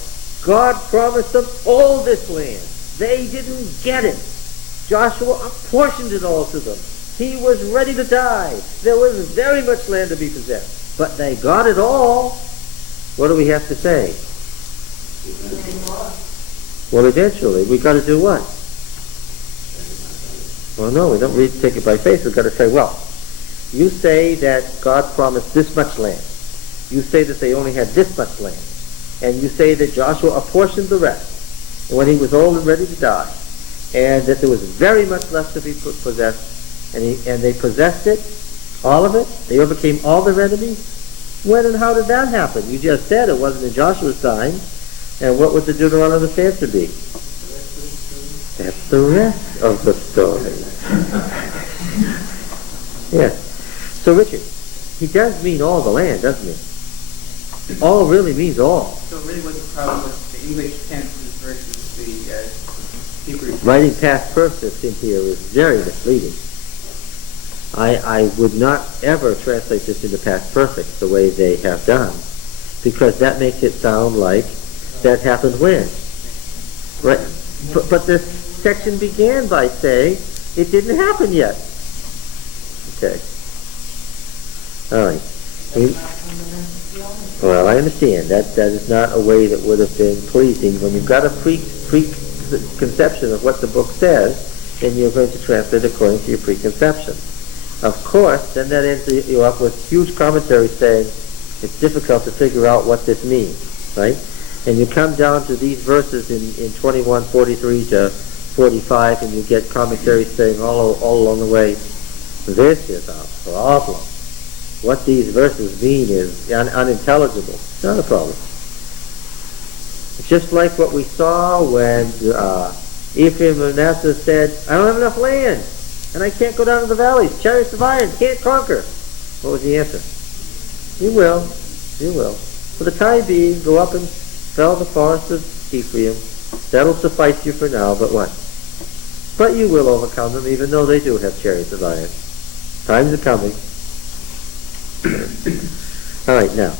God promised them all this land. They didn't get it. Joshua apportioned it all to them. He was ready to die. There was very much land to be possessed. But they got it all. What do we have to say? Well, eventually, we got to do what? Well, no, we don't take it by faith. We've got to say, well, you say that God promised this much land. You say that they only had this much land. And you say that Joshua apportioned the rest when he was old and ready to die. And that there was very much left to be possessed. And they possessed it, all of it. They overcame all their enemies. When and how did that happen? You just said it wasn't in Joshua's time. And what would the Deuteronomist answer be? That's the rest of the story. Yes. So Richard, he does mean all the land, doesn't he? All really means all. So really what's the problem with the English tenses versus the Hebrew? Writing past perfect in here is very misleading. I would not ever translate this into past perfect the way they have done, because that makes it sound like that happened when? Right? But this section began by saying it didn't happen yet. Okay. All right. Well, I understand. That is not a way that would have been pleasing. When you've got a preconception of what the book says, then you're going to translate according to your preconception. Of course, then that ends you up with huge commentaries saying it's difficult to figure out what this means, right? And you come down to these verses in 21:43 to 45, and you get commentaries saying all along the way, this is a problem. What these verses mean is unintelligible. It's not a problem. It's just like what we saw when Ephraim and Manasseh said, I don't have enough land, and I can't go down to the valleys. Chariots of iron can't conquer. What was the answer? You will. You will. For the time being, go up and fell the forest of Ephraim. That'll suffice you for now, but what? But you will overcome them, even though they do have chariots of iron. Times are coming. All right, now.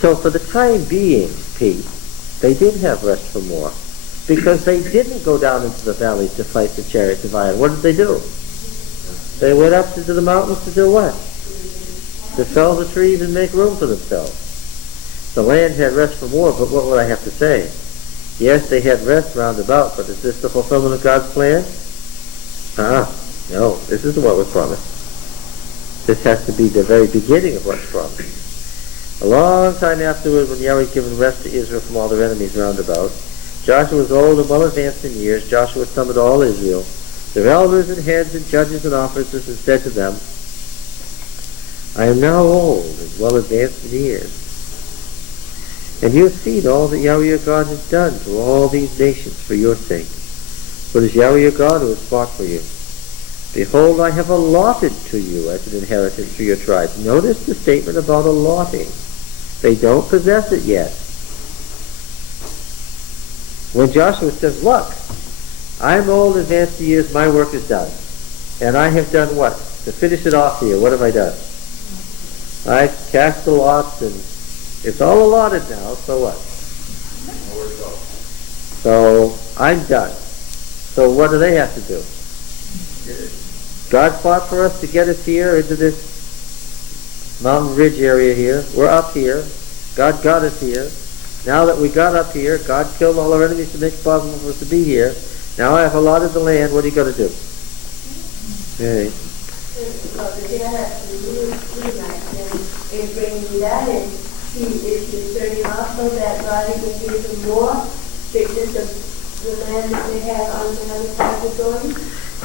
So for the time being, Pete, they did have rest from war, because they didn't go down into the valleys to fight the chariots of iron. What did they do? They went up into the mountains to do what? To fell the trees and make room for themselves. The land had rest from war, but what would I have to say? Yes, they had rest round about, but is this the fulfillment of God's plan? No, this isn't what was promised. This has to be the very beginning of what's promised. A long time afterward, when Yahweh had given rest to Israel from all their enemies round about, Joshua was old and well advanced in years. Joshua summoned all Israel, their elders and heads and judges and officers, and said to them, I am now old and well advanced in years. And you have seen all that Yahweh your God has done to all these nations for your sake. For it is Yahweh your God who has fought for you. Behold, I have allotted to you as an inheritance for your tribes. Notice the statement about allotting. They don't possess it yet. When Joshua says, look, I'm old, advanced in years, my work is done. And I have done what? To finish it off here, what have I done? I've cast the lots and it's all allotted now, so what? So I'm done. So what do they have to do? God fought for us to get us here into this mountain ridge area here. We're up here. God got us here. Now that we got up here, God killed all our enemies to make it possible for us to be here. Now I have allotted the land. What are you going to do? Okay.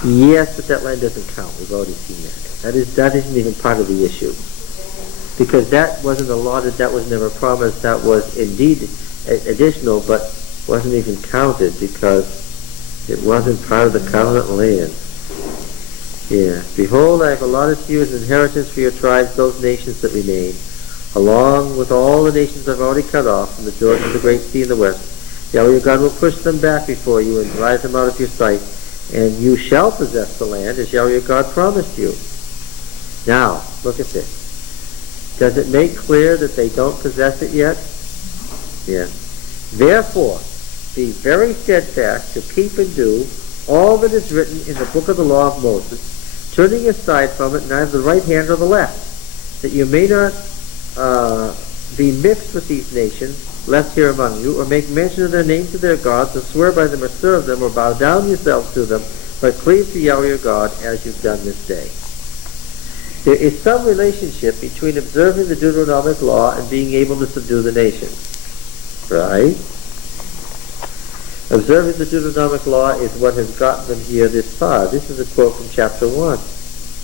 Yes, but that land doesn't count. We've already seen that. That isn't even part of the issue. Because that wasn't allotted, that was never promised, that was indeed additional, but wasn't even counted because it wasn't part of the covenant land. Yeah. Behold, I have allotted to you as an inheritance for your tribes those nations that remain, along with all the nations I've already cut off from the Jordan to the great sea in the west. Yahweh your God will push them back before you and drive them out of your sight, and you shall possess the land as Yahweh your God promised you. Now, look at this. Does it make clear that they don't possess it yet? Yeah. Therefore, be very steadfast to keep and do all that is written in the book of the law of Moses, turning aside from it neither the right hand or the left, that you may not be mixed with these nations, left here among you, or make mention of their names to their gods, or swear by them, or serve them, or bow down yourselves to them, but cleave to Yahweh your God, as you've done this day. There is some relationship between observing the Deuteronomic law and being able to subdue the nations. Right? Observing the Deuteronomic law is what has gotten them here this far. This is a quote from chapter 1.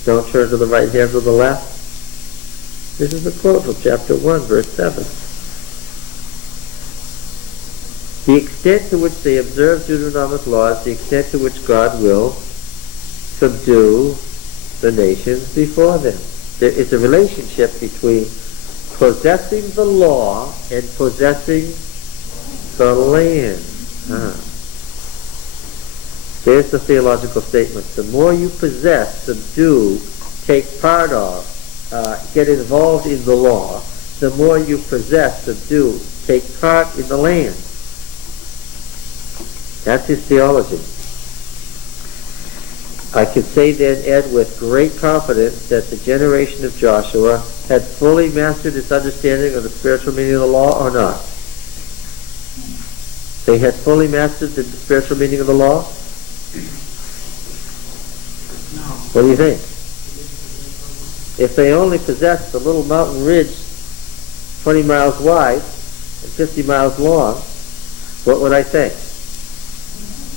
Don't turn to the right hand or the left. This is a quote from chapter 1, verse 7. The extent to which they observe Deuteronomic law is the extent to which God will subdue the nations before them. There is a relationship between possessing the law and possessing the land. There's the theological statement. The more you possess, subdue, take part of, get involved in the law, the more you possess, subdue, take part in the land. That's his theology. I can say then, Ed, with great confidence that the generation of Joshua had fully mastered its understanding of the spiritual meaning of the law or not? They had fully mastered the spiritual meaning of the law? What do you think? If they only possessed the little mountain ridge 20 miles wide and 50 miles long, what would I say?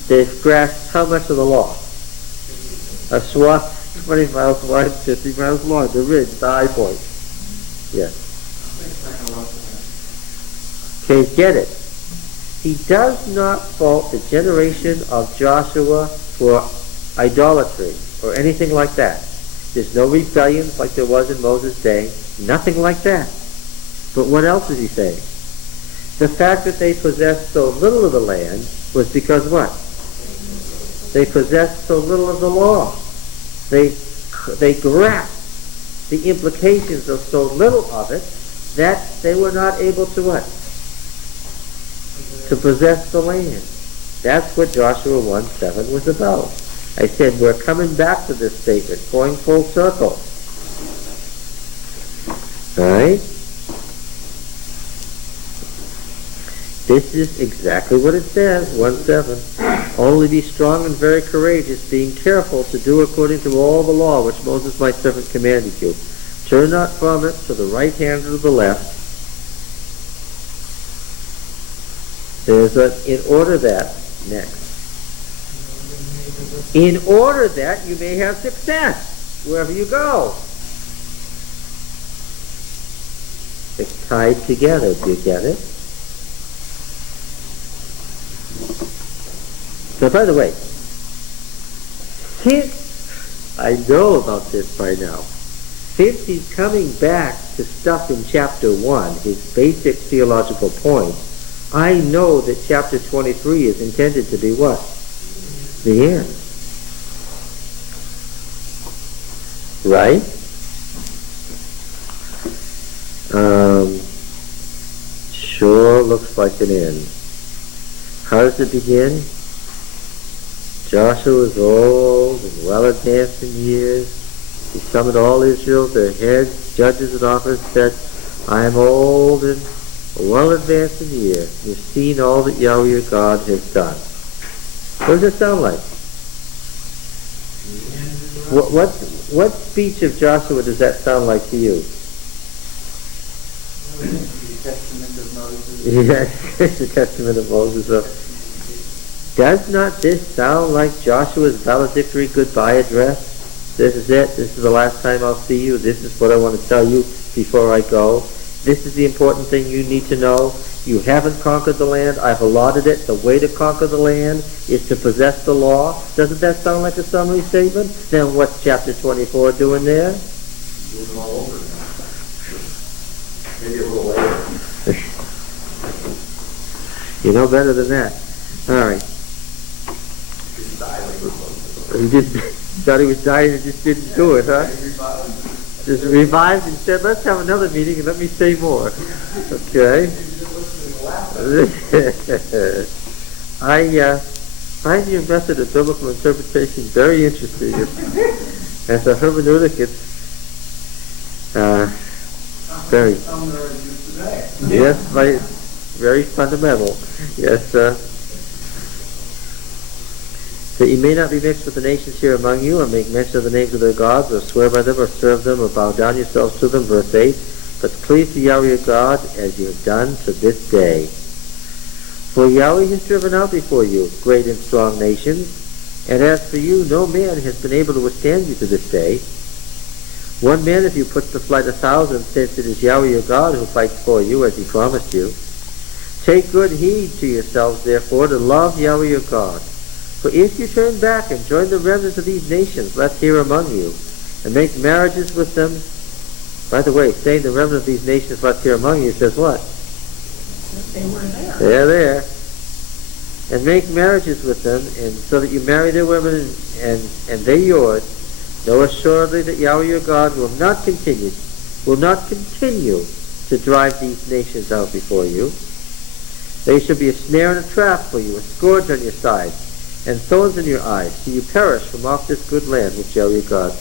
They've grasped how much of the law? A swath 20 miles wide, 50 miles long, the ridge, the high point. Yes. Okay, get it. He does not fault the generation of Joshua for idolatry or anything like that. There's no rebellions like there was in Moses' day. Nothing like that. But what else is he saying? The fact that they possessed so little of the land was because what? They possessed so little of the law. They grasped the implications of so little of it that they were not able to what? To possess the land. That's what Joshua 1:7 was about. I said we're coming back to this statement, going full circle. All right? This is exactly what it says, 1:7. Only be strong and very courageous, being careful to do according to all the law which Moses my servant commanded you. Turn not from it to the right hand or to the left. There's in order that, next. In order that you may have success wherever you go. It's tied together. Do you get it? So, by the way, since I know about this by now, since he's coming back to stuff in chapter 1, his basic theological points, I know that chapter 23 is intended to be what? The end. Right? Sure looks like an end. How does it begin? Joshua was old and well advanced in years. He summoned all Israel, their heads, judges, and officers, said, I am old and well advanced in years. You've seen all that Yahweh your God has done. What does it sound like? What speech of Joshua does that sound like to you? The Testament of Moses. Yes, the Testament of Moses. Does not this sound like Joshua's valedictory goodbye address? This is it. This is the last time I'll see you. This is what I want to tell you before I go. This is the important thing you need to know. You haven't conquered the land. I've allotted it. The way to conquer the land is to possess the law. Doesn't that sound like a summary statement? Then what's chapter 24 doing there? Doing all over again. Maybe a little later. You know better than that. All right. He just thought he was dying and just didn't do it, huh? Just revived and said, let's have another meeting and let me say more. Okay. I find your method of biblical interpretation very interesting. As a hermeneutic, it's very, yes, very fundamental. Yes, that you may not be mixed with the nations here among you, or make mention of the names of their gods, or swear by them, or serve them, or bow down yourselves to them. Verse 8, but cleave to Yahweh your God, as you have done to this day. For Yahweh has driven out before you great and strong nations, and as for you, no man has been able to withstand you to this day. One man, if you put to flight 1,000, since it is Yahweh your God who fights for you, as he promised you. Take good heed to yourselves, therefore, to love Yahweh your God. For if you turn back and join the remnants of these nations left here among you, and make marriages with them, by the way, saying the remnant of these nations left here among you says what? They were there. They're there. And make marriages with them, and so that you marry their women and they yours, know assuredly that Yahweh your God will not continue to drive these nations out before you. They shall be a snare and a trap for you, a scourge on your side, and thorns in your eyes, till you perish from off this good land which Yahweh your God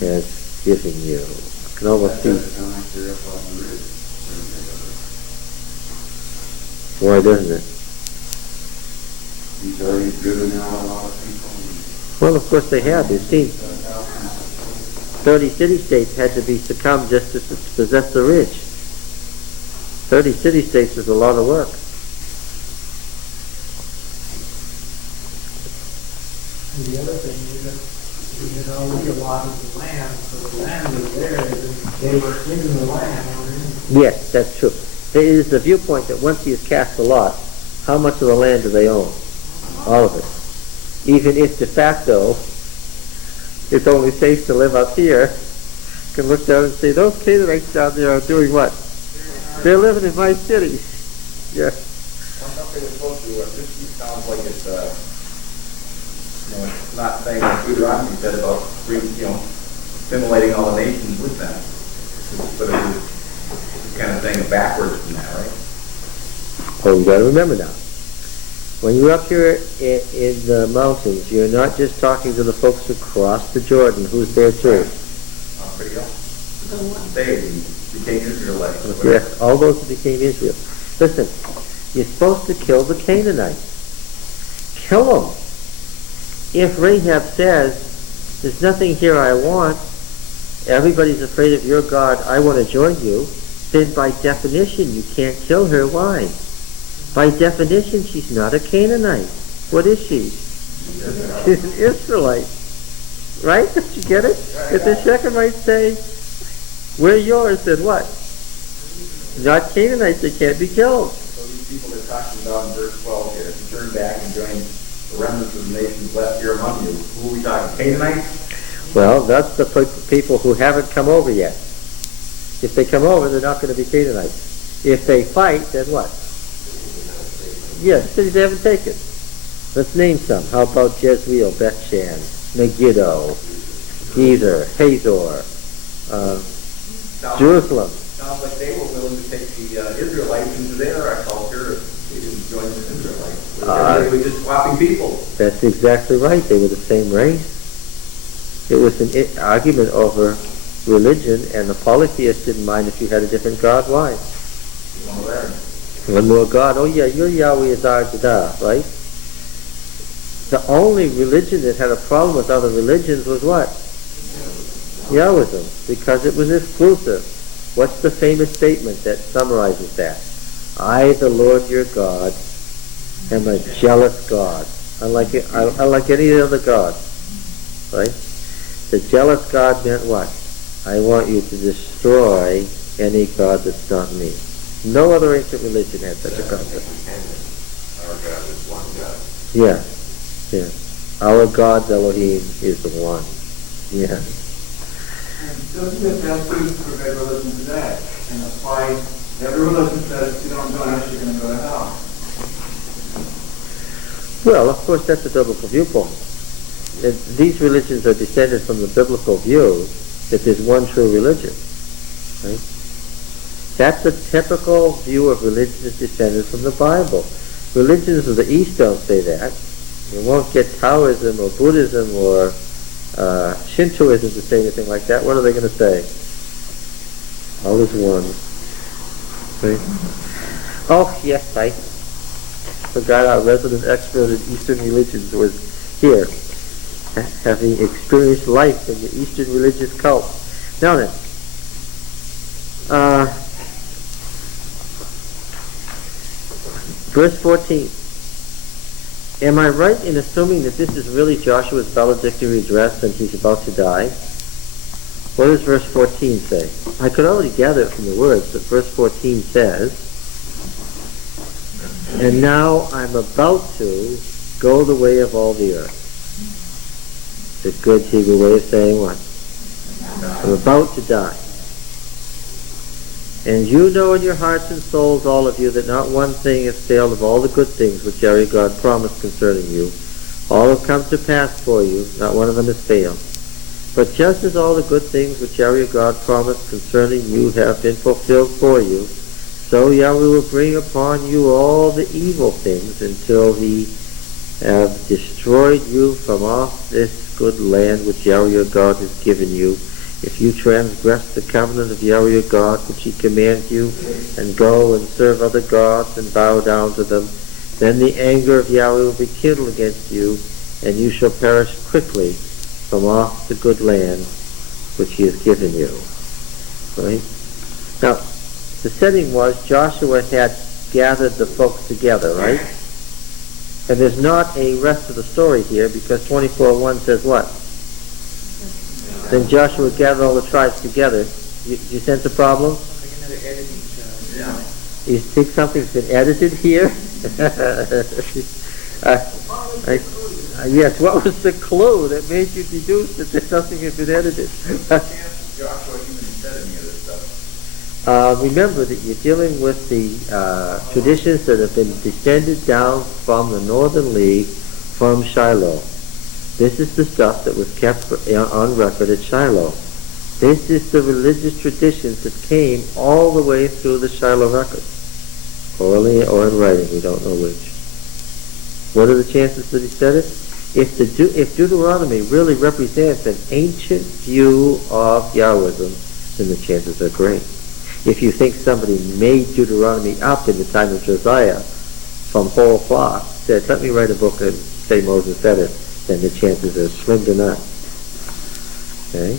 has given you. I can almost see. Why doesn't it? He's already driven out a lot of people. Well, of course they have. You've seen 30 city-states had to be succumbed just to possess the ridge. 30 city-states is a lot of work. And the other thing is that, we allotted the land, so the land was there, and they were in the land. Yes, that's true. There is the viewpoint that once he has cast the lot, how much of the land do they own? All of it. Even if de facto it's only safe to live up here, you can look down and say, those Canaanites down there are doing what? They're living in my city. Yes. Something we're supposed to, this sounds like it's, it's not saying what Deuteronomy said about, assimilating all the nations with them. But it's kind of saying backwards from that, right? Oh, you got to remember now. When you're up here in the mountains, you're not just talking to the folks who crossed the Jordan, who's there too. Pretty good. They became Israelites. Yes, all those who became Israel. Listen, You're supposed to kill the Canaanites. Kill them. If Rahab says, there's nothing here I want, everybody's afraid of your God, I want to join you, then by definition you can't kill her. Why? By definition she's not a Canaanite. What is she? She's an Israelite. Right? Did you get it? If the Shechemites say, we're yours, then what? Not Canaanites, they can't be killed. So these people they're talking about in verse 12 here, if you turn back and join the remnants of the nations left here among you, who are we talking? Canaanites? Well, that's the people who haven't come over yet. If they come over, they're not going to be Canaanites. If they fight, then what? Yes, cities they haven't taken. Let's name some. How about Jezreel, Bethshan, Megiddo, Gezer, Hazor, Jerusalem? Sounds like they were willing to take the Israelites into their culture if they didn't join the Israelites. They were just swapping people. That's exactly right. They were the same race. It was an argument over religion, and the polytheists didn't mind if you had a different god. Why? One more god. Oh yeah, your Yahweh is our Dada, right? The only religion that had a problem with other religions was what? Yahwism, because it was exclusive. What's the famous statement that summarizes that? I, the Lord your God, am a jealous God, unlike any other god. Right? The jealous God meant what? I want you to destroy any god that's not me. No other ancient religion had such a concept. Our God is one God. Yeah, yeah. Our God, Elohim, is the one. Yeah. Doesn't it best suit for every religion today? And apply, every religion says, if you don't join us, you're going to go to hell. Well, of course, that's a biblical viewpoint. These religions are descended from the biblical view that there's one true religion. Right? That's a typical view of religion that's descended from the Bible. Religions of the East don't say that. You won't get Taoism or Buddhism or Shintoism to say anything like that. What are they going to say? All is one. Right? Oh, yes, I forgot our resident expert in Eastern religions was here, having experienced life in the Eastern religious cult. Now then, verse 14. Am I right in assuming that this is really Joshua's valedictory address and he's about to die? What does verse 14 say? I could already gather it from the words, but verse 14 says, and now I'm about to go the way of all the earth. It's a good Hebrew way of saying what? I'm about to die. And you know in your hearts and souls, all of you, that not one thing has failed of all the good things which Yahweh God promised concerning you. All have come to pass for you, not one of them has failed. But just as all the good things which Yahweh God promised concerning you have been fulfilled for you, so Yahweh will bring upon you all the evil things until he have destroyed you from off this good land which Yahweh your God has given you. If you transgress the covenant of Yahweh your God, which he commands you, and go and serve other gods and bow down to them, then the anger of Yahweh will be kindled against you, and you shall perish quickly from off the good land which he has given you. Right? Now, the setting was Joshua had gathered the folks together, right? And there's not a rest of the story here, because 24:1 says what? Then Joshua gathered all the tribes together. You sense a problem? Like another editing show. You think something's been edited here? Yes, what was the clue that made you deduce that something had been edited? Joshua even said any of this stuff. Remember that you're dealing with the traditions that have been descended down from the Northern League from Shiloh. This is the stuff that was kept on record at Shiloh. This is the religious traditions that came all the way through the Shiloh records. Orally or in writing, we don't know which. What are the chances that he said it? If Deuteronomy really represents an ancient view of Yahwism, then the chances are great. If you think somebody made Deuteronomy up in the time of Josiah, from whole flock said, let me write a book and say Moses said it, then the chances are slim to none. Okay?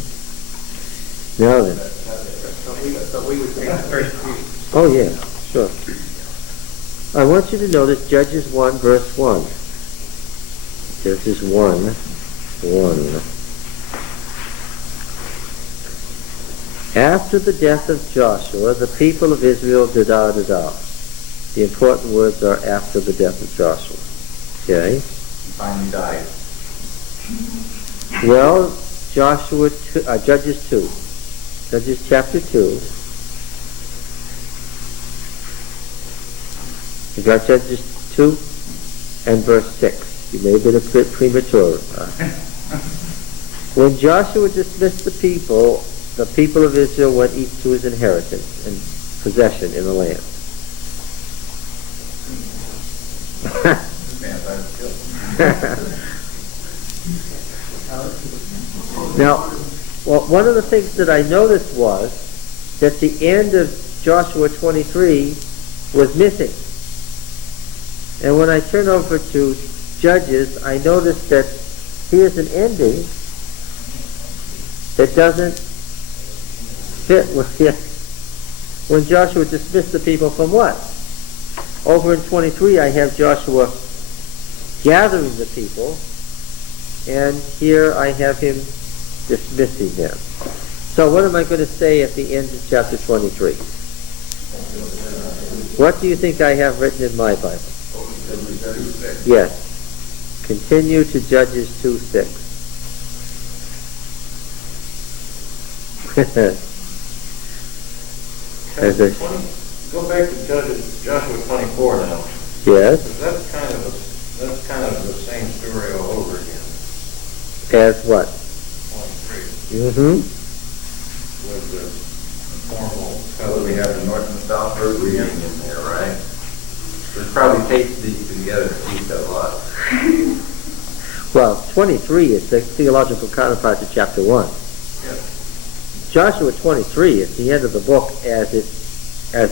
Now then. So we would take the first few. Oh yeah, sure. I want you to notice Judges 1 verse 1. Judges 1, 1. After the death of Joshua, the people of Israel da-da-da-da. The important words are after the death of Joshua. Okay? He finally died. Well, Judges 2. Judges chapter 2. You got Judges 2 and verse 6. You may have been a bit premature. When Joshua dismissed the people of Israel went east to his inheritance and possession in the land. Now, well, one of the things that I noticed was that the end of Joshua 23 was missing. And when I turn over to Judges, I noticed that here's an ending that doesn't fit with when Joshua dismissed the people from what? Over in 23 I have Joshua gathering the people, and here I have him dismissing them. So what am I going to say at the end of chapter 23? What do you think I have written in my Bible? Yes. Continue to Judges 2:6. Go back to Joshua 24 now. Yes. That's kind of the same story all over again. As what? 23. Mm-hmm. With the formal. So we have the north and the south road reading in there, right? There's probably tapes that you can together to keep that lot. Well, 23 is the theological counterpart to chapter 1. Yes. Joshua 23 is the end of the book as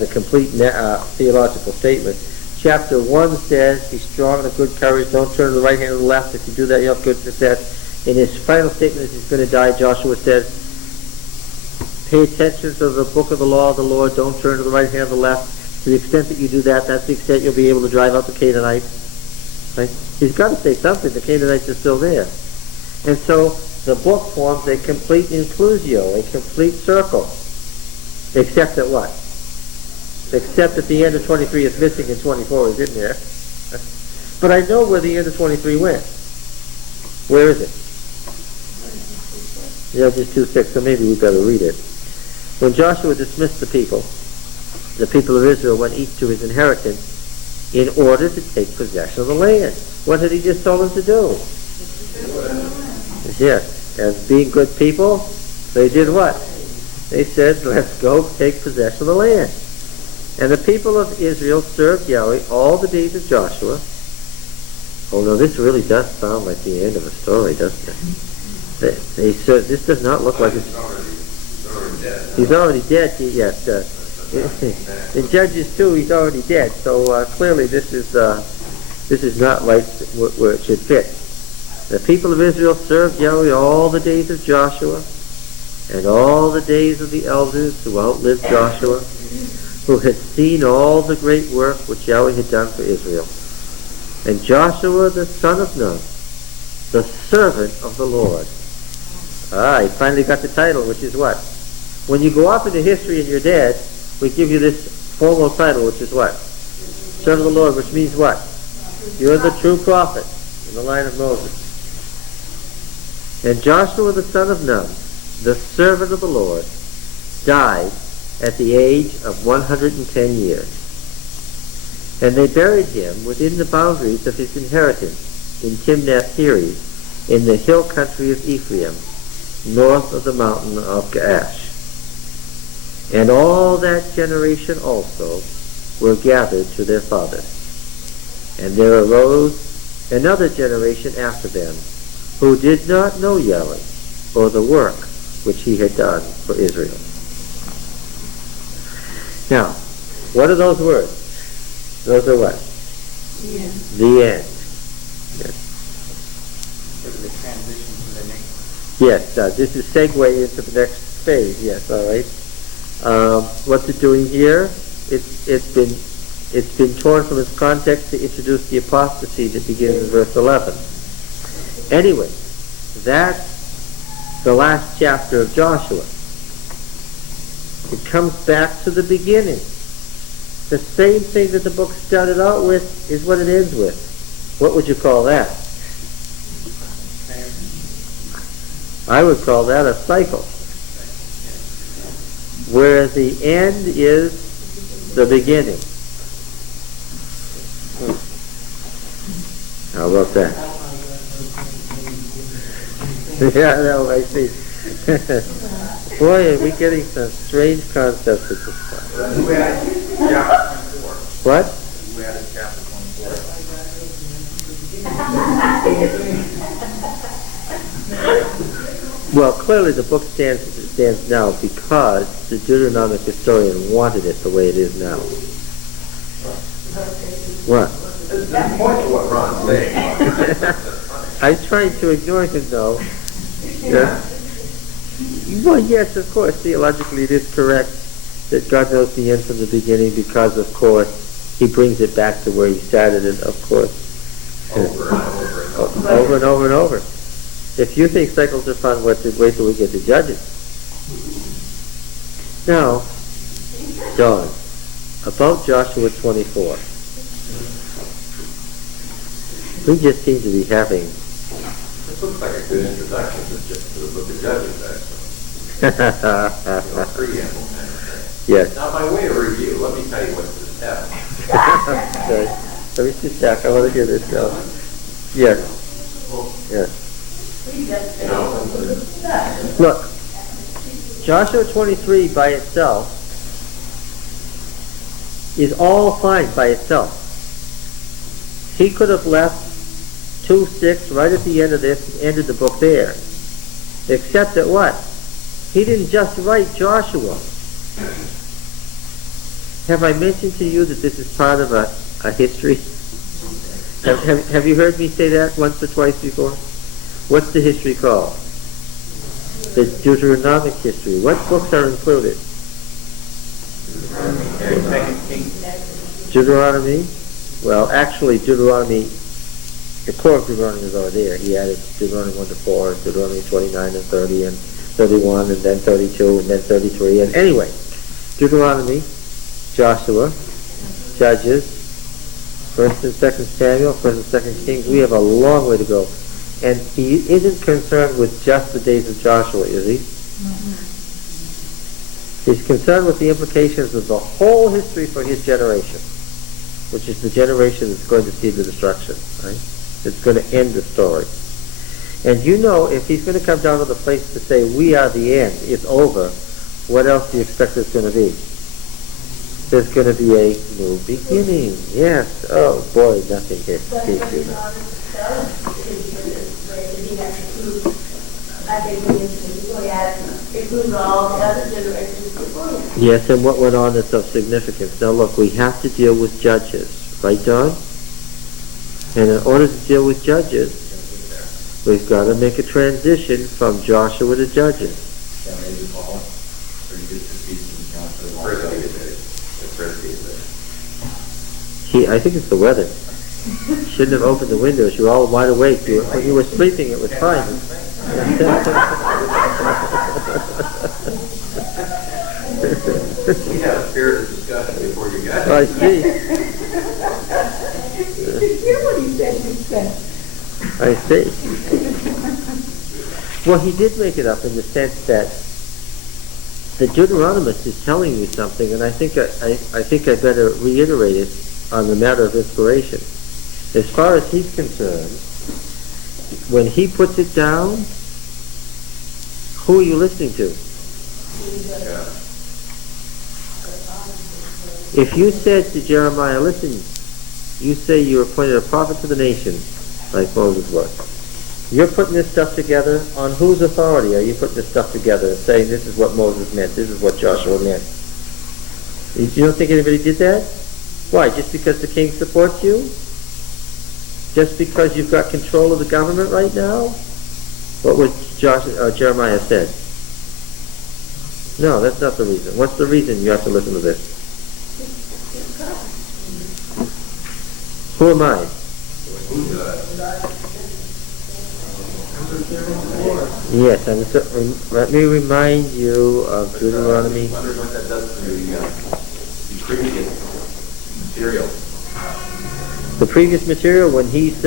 a complete theological statement. Chapter 1 says, be strong and of good courage, don't turn to the right hand or the left. If you do that, you'll have good success. In his final statement as he's going to die, Joshua says, pay attention to the book of the law of the Lord, don't turn to the right hand or the left. To the extent that you do that, that's the extent you'll be able to drive out the Canaanites. Right? He's got to say something. The Canaanites are still there. And so the book forms a complete inclusio, a complete circle. Except at what? Except at the end of 23 is missing and 24 is in there. But I know where the end of 23 went. Where is it? Judges 2:6, so maybe we better read it. When Joshua dismissed the people of Israel went east to his inheritance in order to take possession of the land. What had he just told them to do? Yes, as being good people, they did what? They said, let's go take possession of the land. And the people of Israel served Yahweh all the days of Joshua. Oh no, this really does sound like the end of a story, doesn't it? They served, this does not look like it's... He's already dead, yes. In Judges 2, he's already dead. So clearly this is not right where it should fit. The people of Israel served Yahweh all the days of Joshua and all the days of the elders who outlived Joshua, who had seen all the great work which Yahweh had done for Israel. And Joshua the son of Nun, the servant of the Lord. He finally got the title, which is what? When you go off into history and you're dead, we give you this formal title, which is what? Servant of the Lord, which means what? You're the true prophet in the line of Moses. And Joshua the son of Nun, the servant of the Lord, died at the age of 110 years. And they buried him within the boundaries of his inheritance in Timnath-Heres, in the hill country of Ephraim, north of the mountain of Gaash. And all that generation also were gathered to their fathers. And there arose another generation after them, who did not know Yahweh, or the work which he had done for Israel. Now, what are those words? Those are what? Yeah. The end. Yes. Sort of the transition to the next. Yes, this is segue into the next phase. Yes, all right. What's it doing here? It's been torn from its context to introduce the apostasy that begins in verse 11. Anyway, that's the last chapter of Joshua. It comes back to the beginning. The same thing that the book started out with is what it ends with. What would you call that? I would call that a cycle. Where the end is the beginning. How about that? Yeah, no, I see. Boy, are we getting some strange concepts at this point. Who added chapter 24? What? Who added chapter 24? Well, clearly the book stands as it stands now because the Deuteronomic historian wanted it the way it is now. What? This point to what Ron's saying. I'm trying to ignore him, though. Yeah. Well, yes, of course, theologically it is correct that God knows the end from the beginning because, of course, He brings it back to where He started it, of course. Over and over and over. Over and over and over. If you think cycles are fun, wait till we get to Judges. Now, Dawn, about Joshua 24. We just seem to be having... This looks like a good introduction to the book of Judges, actually. Preamble kind of thing. Yes. Now, by way of review, let me tell you what this has. Okay. Let me sit back. I want to hear this now. Yes. Yes. You know, Look, Joshua 23 by itself is all fine by itself. He could have left 2:6 right at the end of this and ended the book there. Except that what? He didn't just write Joshua. Have I mentioned to you that this is part of a history? Have you heard me say that once or twice before? What's the history called? The Deuteronomic history. What books are included? Second Kings. Deuteronomy. Well, actually, Deuteronomy, the core of Deuteronomy is already there. He added Deuteronomy 1 to 4, Deuteronomy 29 and 30, and 31, and then 32, and then 33. And anyway, Deuteronomy, Joshua, Judges, 1st and 2nd Samuel, 1st and 2nd Kings. We have a long way to go. And he isn't concerned with just the days of Joshua, is he? He's concerned with the implications of the whole history for his generation, which is the generation that's going to see the destruction, right? It's going to end the story. And you know, if he's going to come down to the place to say, we are the end, it's over, what else do you expect there's going to be? There's going to be a new beginning. Yes. Oh, boy, nothing here. Yes, and what went on that's of significance. Now look, we have to deal with Judges, right, John? And in order to deal with Judges, we've got to make a transition from Joshua to Judges. I think it's the weather. Shouldn't have opened the windows. You were all wide awake. When you were sleeping, it was fine. we had a spirited discussion before you got I here. see. Did you hear what he said? He said, I see. Well, he did make it up in the sense that the Deuteronomist is telling you something, and I think I better reiterate it on the matter of inspiration. As far as he's concerned, when he puts it down, who are you listening to? If you said to Jeremiah, listen, you say you appointed a prophet to the nation, like Moses was. You're putting this stuff together. On whose authority are you putting this stuff together and saying this is what Moses meant, this is what Joshua meant? You don't think anybody did that? Why? Just because the king supports you? just because you've got control of the government right now? What would Jeremiah said? No, that's not the reason. What's the reason you have to listen to this? Who am I? Yes, let me remind you of Deuteronomy. I wonder what that does to the previous material. The previous material, when he's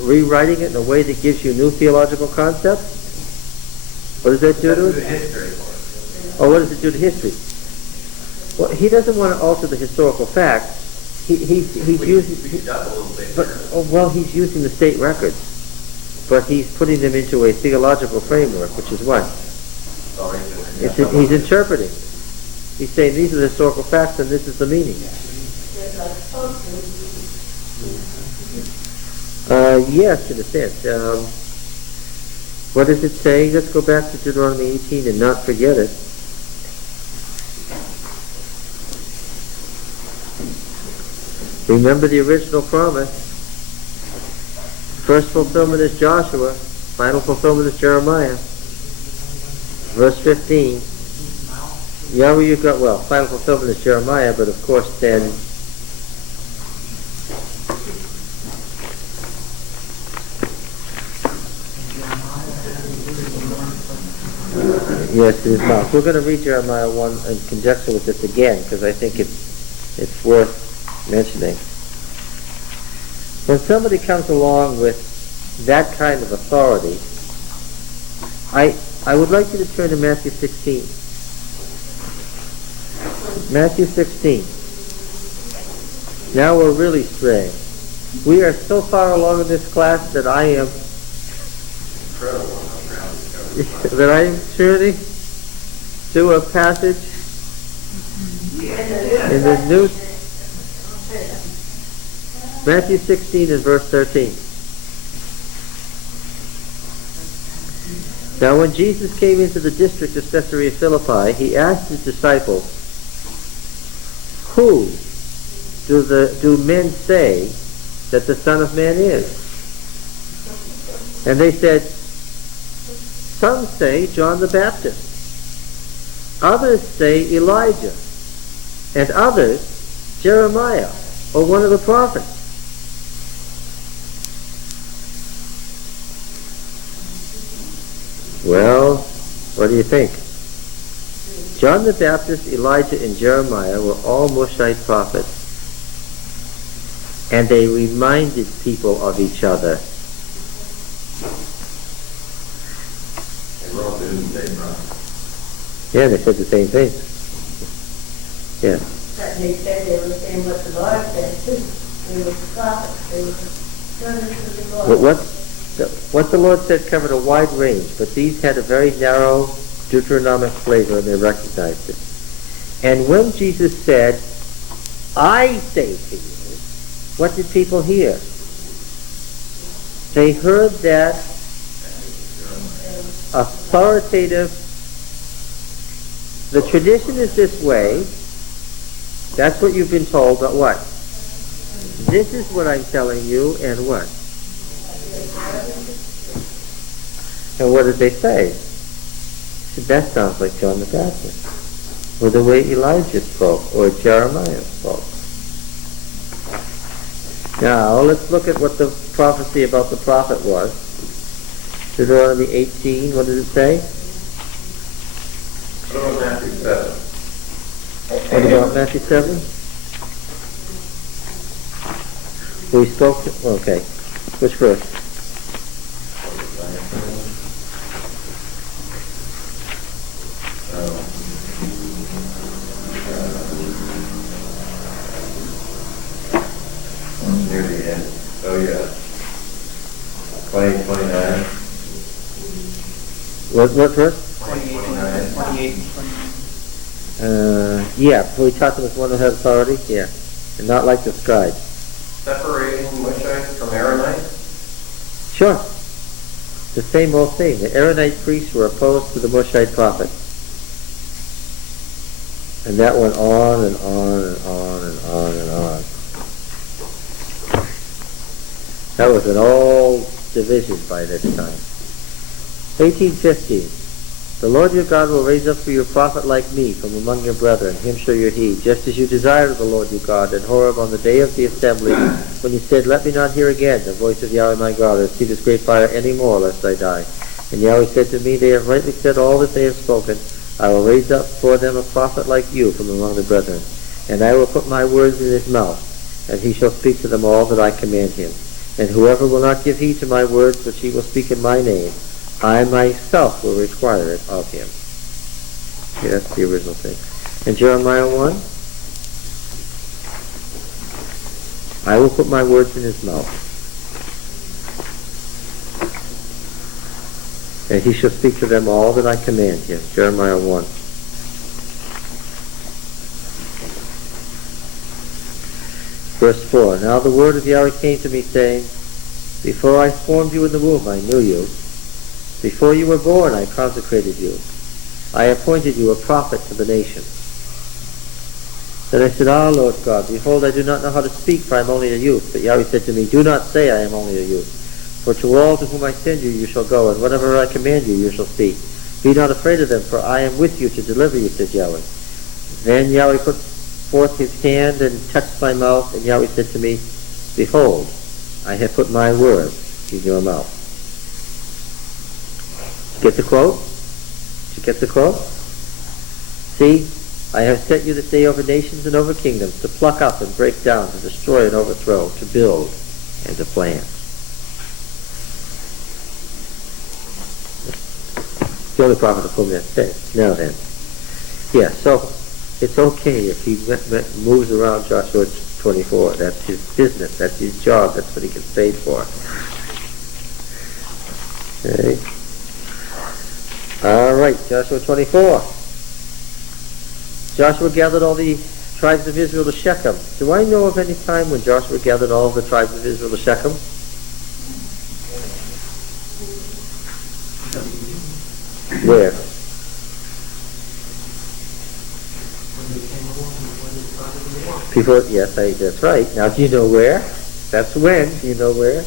rewriting it in a way that gives you new theological concepts. What does that do to it? Oh, what does it do to history? Well, he doesn't want to alter the historical facts. He's using, he's using the state records, but he's putting them into a theological framework, which is what? He's interpreting. He's saying these are the historical facts and this is the meaning. Yes, in a sense. What does it say? Let's go back to Deuteronomy 18 and not forget it. Remember the original promise. First fulfillment is Joshua. Final fulfillment is Jeremiah. Verse 15. Yeah, well, you've got, final fulfillment is Jeremiah, but of course then yes, it is mouth. We're going to read Jeremiah 1 in conjunction with this again, because I think it's worth mentioning. When somebody comes along with that kind of authority, I would like you to turn to Matthew 16. Matthew 16. Now we're really straying. We are so far along in this class that I am turning to a passage in the New Matthew 16 and verse 13. Now when Jesus came into the district of Caesarea Philippi, he asked his disciples, "Who do men say that the Son of Man is?" And they said, "Some say John the Baptist, others say Elijah, and others Jeremiah, or one of the prophets." Well, what do you think? John the Baptist, Elijah, and Jeremiah were all Mushite prophets, and they reminded people of each other. Yeah, they said the same thing. Yeah. But they said they were saying what the Lord said too. They were prophets. They were servants of the Lord. What the Lord said covered a wide range, but these had a very narrow Deuteronomic flavor, and they recognized it. And when Jesus said, "I say to you," what did people hear? They heard that authoritative, the tradition is this way, that's what you've been told, but what? This is what I'm telling you, and what? And what did they say? That sounds like John the Baptist, or the way Elijah spoke, or Jeremiah spoke. Now, let's look at what the prophecy about the prophet was. Deuteronomy 18, what does it say? What about Matthew 7? What about Matthew 7? We spoke to, okay. Which verse? Near the end. Oh, yeah. 20, 29. What verse? 28, 28, Yeah, we taught them as one who had authority, yeah. And not like the scribes. Separating Mushites from Aaronites? Sure. The same old thing. The Aaronite priests were opposed to the Mushite prophets. And that went on and on and on and on and on. That was an old division by this time. 1815. The Lord your God will raise up for you a prophet like me from among your brethren. Him shall you heed, just as you desired of the Lord your God in Horeb on the day of the assembly, when you said, let me not hear again the voice of Yahweh my God, or see this great fire any more, lest I die. And Yahweh said to me, they have rightly said all that they have spoken. I will raise up for them a prophet like you from among the brethren. And I will put my words in his mouth, and he shall speak to them all that I command him. And whoever will not give heed to my words, which he will speak in my name, I myself will require it of him. Okay, that's the original thing. And Jeremiah 1, I will put my words in his mouth, and he shall speak to them all that I command him. Jeremiah 1. Verse 4, now the word of Yahweh came to me, saying, before I formed you in the womb, I knew you. Before you were born, I consecrated you. I appointed you a prophet to the nations. Then I said, ah, Lord God, behold, I do not know how to speak, for I am only a youth. But Yahweh said to me, do not say I am only a youth. For to all to whom I send you, you shall go, and whatever I command you, you shall speak. Be not afraid of them, for I am with you to deliver you, said Yahweh. Then Yahweh put forth his hand and touched my mouth, and Yahweh said to me, behold, I have put my words in your mouth. Get the quote? Did you get the quote? See, I have set you this day over nations and over kingdoms, to pluck up and break down, to destroy and overthrow, to build and to plant. The only prophet of whom that says. Now then. Yeah, so it's okay if he moves around Joshua 24. That's his business. That's his job. That's what he gets paid for. Okay. All right, Joshua 24. Joshua gathered all the tribes of Israel to Shechem. Do I know of any time when Joshua gathered all the tribes of Israel to Shechem? Where? Before, yes, that's right. Now, do you know where? That's when. Do you know where?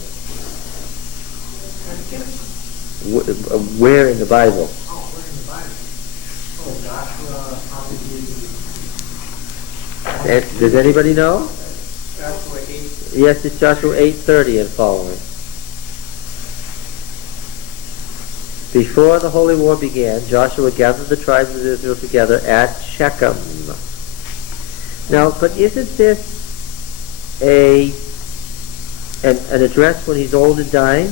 Where in the Bible? Oh, where in the Bible? Oh, Joshua, probably. Does anybody know? Joshua 8. Yes, it's Joshua 8:30 and following. Before the holy war began, Joshua gathered the tribes of Israel together at Shechem. Now, but isn't this an address when he's old and dying?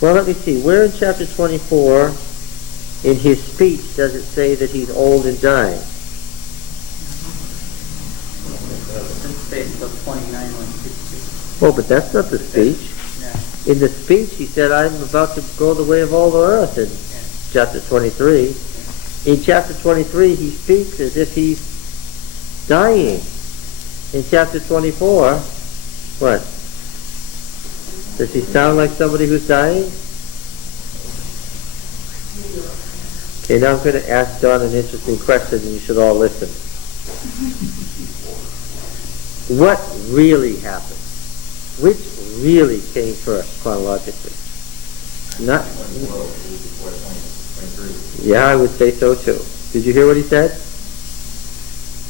Well, let me see. Where in chapter 24, in his speech, does it say that he's old and dying? It's based on 29 when Oh, but that's not the speech. Yeah. In the speech, he said, I'm about to go the way of all the earth in chapter 23. In chapter 23, he speaks as if he's dying. In chapter 24, what? Does he sound like somebody who's dying? Okay, now I'm going to ask Don an interesting question, and you should all listen. What really happened? Which really came first, chronologically? Not. Yeah, I would say so too. Did you hear what he said?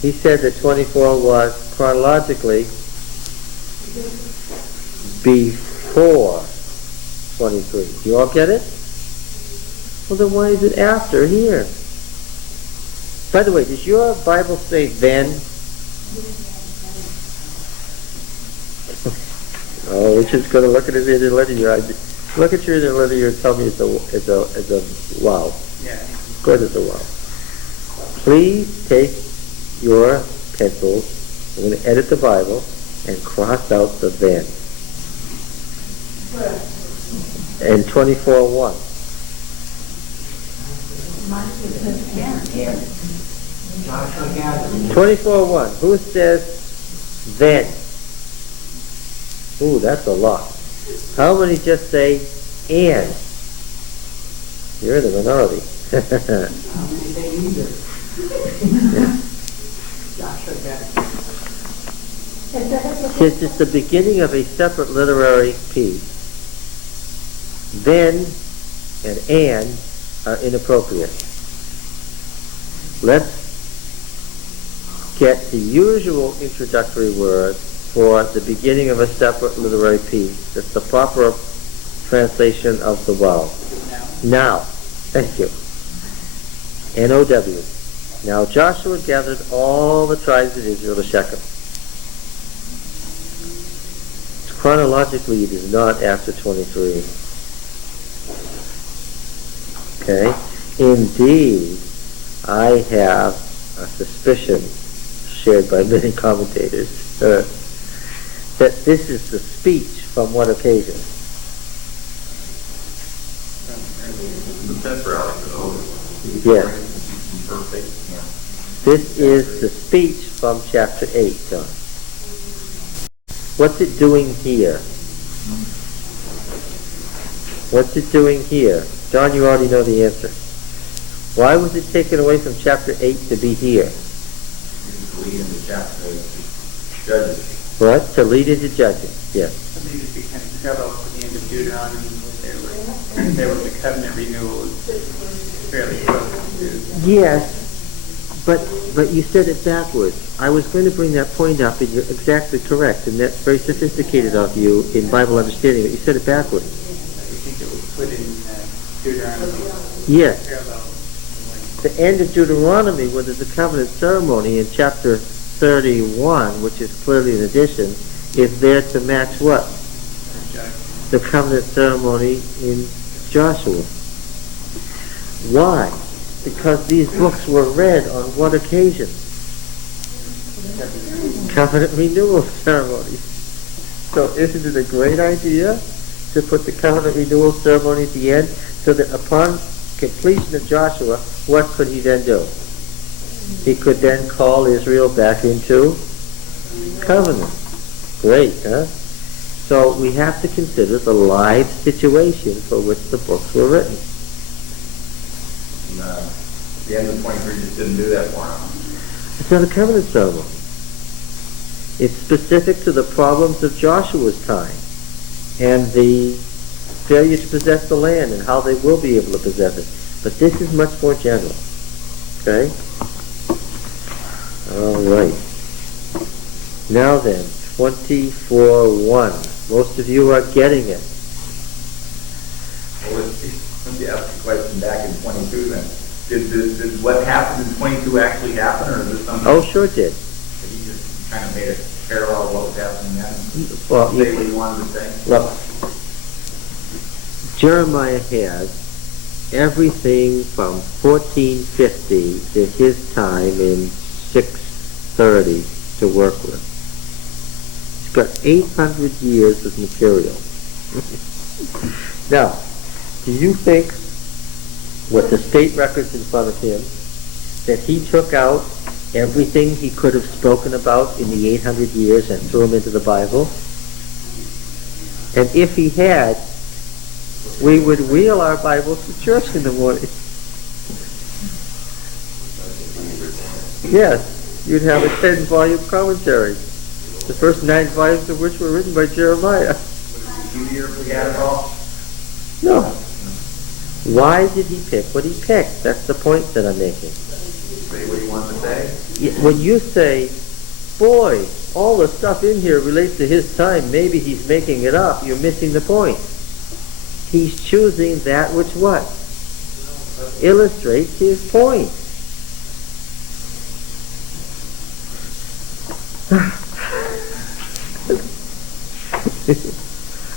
He said that 24 was chronologically before 23. Do you all get it? Well, then why is it after here? By the way, does your Bible say then? Oh, Richard's going to look at his interlinear. Look at your interlinear and tell me it's a wow. Yeah. Of course it's a wow. Please take your pencils. I'm going to edit the Bible and cross out the then. And 24:1. 24:1. Who says then? Ooh, that's a lot. How many just say and? You're in the minority. Since it's the beginning of a separate literary piece, then and are inappropriate. Let's get the usual introductory word for the beginning of a separate literary piece. That's the proper translation of the wow. Now. Thank you. N-O-W. Now Joshua gathered all the tribes of Israel to Shechem. Chronologically, it is not after 23. Okay? Indeed, I have a suspicion shared by many commentators that this is the speech from what occasion? That's right. Yes. This is the speech from chapter 8, John. What's it doing here? What's it doing here? John, you already know the answer. Why was it taken away from chapter 8 to be here? To lead into chapter Judges. What? To lead into Judges, yes. I think it'd be kind of parallel to the end of Deuteronomy, where there was a covenant renewal fairly close to. Yes, but you said it backwards. I was going to bring that point up, and you're exactly correct, and that's very sophisticated of you in Bible understanding, but you said it backwards. I think it was put in Deuteronomy. Yes. Parallel. The end of Deuteronomy, where there's a covenant ceremony in chapter 31, which is clearly an addition, is there to match what? The covenant ceremony in Joshua. Why? Because these books were read on what occasion? Covenant renewal ceremony. So isn't it a great idea to put the covenant renewal ceremony at the end, so that upon completion of Joshua, what could he then do? He could then call Israel back into covenant. Great, huh? So we have to consider the live situation for which the books were written. The end of 23 just didn't do that for him. It's not a covenant ceremony. It's specific to the problems of Joshua's time and the failure to possess the land and how they will be able to possess it. But this is much more general. Okay? All right. Now then, 24:1. Most of you are getting it. Well, let me ask the question back in 22 then. Did what happened in 22 actually happen, or is this something? Oh, sure it did. That he just kind of made it parallel to what was happening then? Well, Say what he wanted to say? look, Jeremiah has everything from 1450 to his time in 630 to work with. He's got 800 years of material. Now, do you think, with the state records in front of him, that he took out everything he could have spoken about in the 800 years and threw them into the Bible? And if he had, we would wheel our Bibles to church in the morning. Yes, you'd have a 10-volume commentary, the first 9 volumes of which were written by Jeremiah. Would it be easier if we had it all? No. Why did he pick what he picked? That's the point that I'm making. Say what he wanted to say? When you say, boy, all the stuff in here relates to his time, maybe he's making it up, you're missing the point. He's choosing that which what? Illustrates his point.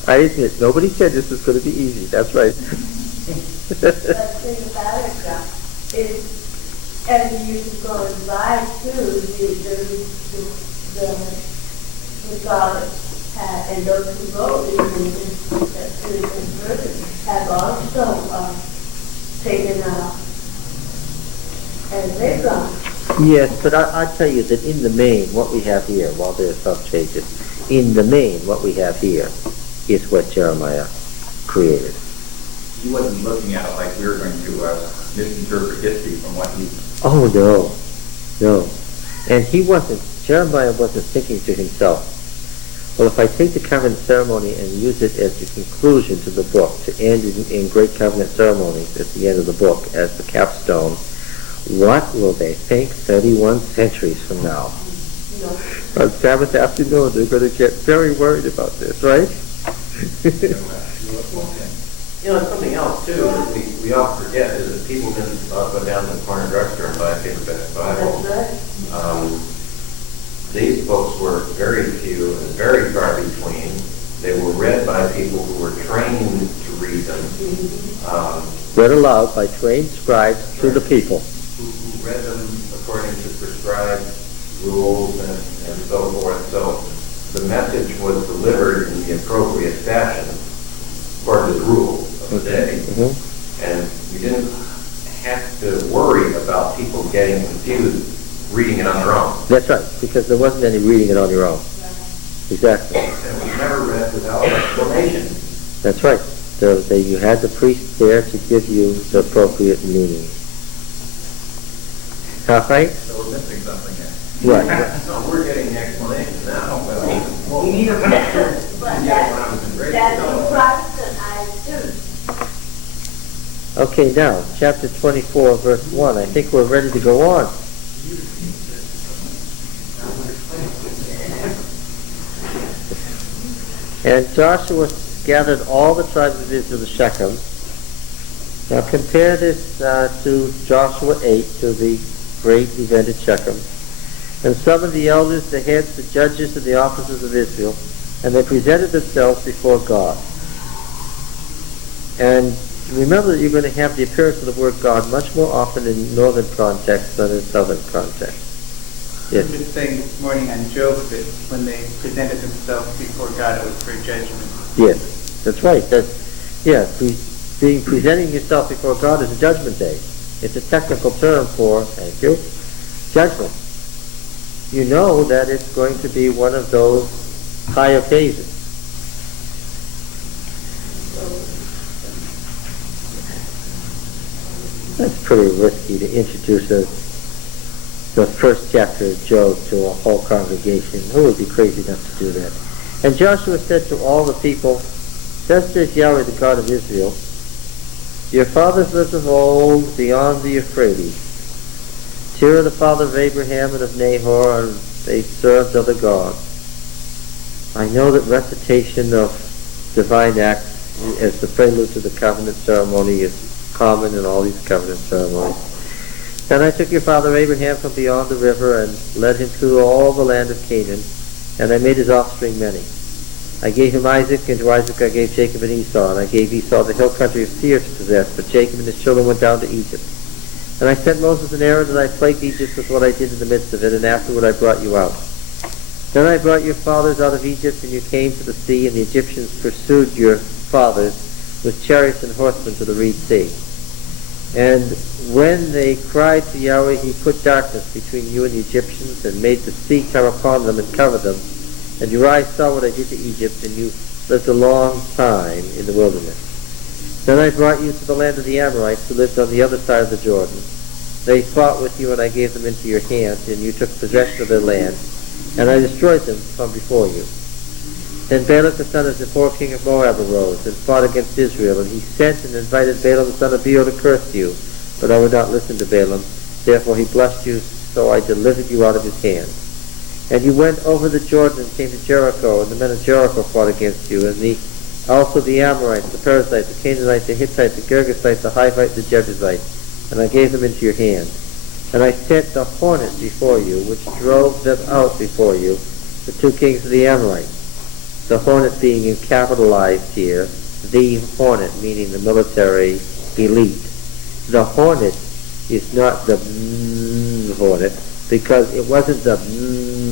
I admit, nobody said this was going to be easy. That's right. The thing about it, John, is as the years are going by too, the scholars and those who wrote these versions have also taken out as they've gone. Yes, but I tell you that in the main, what we have here, while there are some changes, in the main, what we have here is what Jeremiah created. He wasn't looking at it like we were going to misinterpret history from what he... Oh, no. No. And he wasn't Jeremiah wasn't thinking to himself, well, if I take the covenant ceremony and use it as the conclusion to the book, to end in great covenant ceremonies at the end of the book as the capstone, what will they think 31 centuries from now? On Sabbath afternoon, they're going to get very worried about this, right? You know, something else too, that we often forget is that people can go down to the corner drugstore and buy a paperback Bible. That's right. These books were very few and very far between. They were read by people who were trained to read them. Read aloud by trained scribes to the people. Who read them according to prescribed rules and so forth. So the message was delivered in the appropriate fashion according to the rules of the day. And we didn't have to worry about people getting confused reading it on their own. That's right, because there wasn't any reading it on your own. Exactly. And it was never read without explanation. That's right. You had the priest there to give you the appropriate meaning. All right? So we're missing something here. Right. No, we're getting the explanation now. We need a picture. But that's the Protestant eyes too. Okay, now, chapter 24, verse 1. I think we're ready to go on. And Joshua gathered all the tribes of Israel to Shechem. Now compare this to Joshua 8, to the great event at Shechem. And summoned the elders, the heads, the judges, and the officers of Israel, and they presented themselves before God. And remember that you're going to have the appearance of the word God much more often in northern context than in southern context. Yes. I'm just saying this morning on Job that when they presented themselves before God, it was for judgment. Yes, that's right. Presenting yourself before God is a judgment day. It's a technical term for, thank you, judgment. You know that it's going to be one of those high occasions. That's pretty risky to introduce the first chapter of Job to a whole congregation. Who would be crazy enough to do that? And Joshua said to all the people, thus says Yahweh, the God of Israel, your fathers lived of old beyond the Euphrates. Terah, the father of Abraham and of Nahor, and they served other gods. I know that recitation of divine acts as the prelude to the covenant ceremony is common in all these covenant ceremonies. And I took your father Abraham from beyond the river and led him through all the land of Canaan, and I made his offspring many. I gave him Isaac, and to Isaac I gave Jacob and Esau, and I gave Esau the hill country of Seir to possess, but Jacob and his children went down to Egypt. And I sent Moses and Aaron, and I plagued Egypt with what I did in the midst of it, and afterward I brought you out. Then I brought your fathers out of Egypt, and you came to the sea, and the Egyptians pursued your fathers with chariots and horsemen to the Reed Sea. And when they cried to Yahweh, he put darkness between you and the Egyptians, and made the sea come upon them and cover them. And your eyes saw what I did to Egypt, and you lived a long time in the wilderness. Then I brought you to the land of the Amorites, who lived on the other side of the Jordan. They fought with you, and I gave them into your hand, and you took possession of their land, and I destroyed them from before you. Then Balak the son of Zippor, king of Moab, arose and fought against Israel, and he sent and invited Balaam the son of Beor to curse you, but I would not listen to Balaam. Therefore he blessed you, so I delivered you out of his hand. And you went over the Jordan and came to Jericho, and the men of Jericho fought against you, and also the Amorites, the Perizzites, the Canaanites, the Hittites, the Girgasites, the Hivites, the Jebusites, and I gave them into your hand. And I sent the hornet before you, which drove them out before you, the two kings of the Amorites. The hornet being capitalized here, the hornet, meaning the military elite. The hornet is not the hornet, because it wasn't the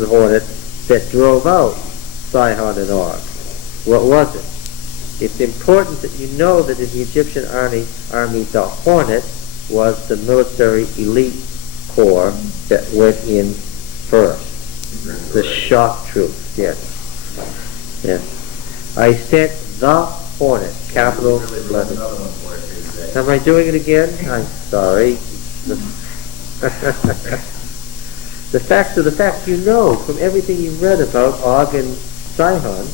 hornet that drove out Sihon and Og. What was it? It's important that you know that in the Egyptian army, the hornet was the military elite corps that went in first. The shock troops, yes. Yes. I sent the hornet, capital letter. Am I doing it again? I'm sorry. The facts are the facts. You know from everything you've read about Og and Sihon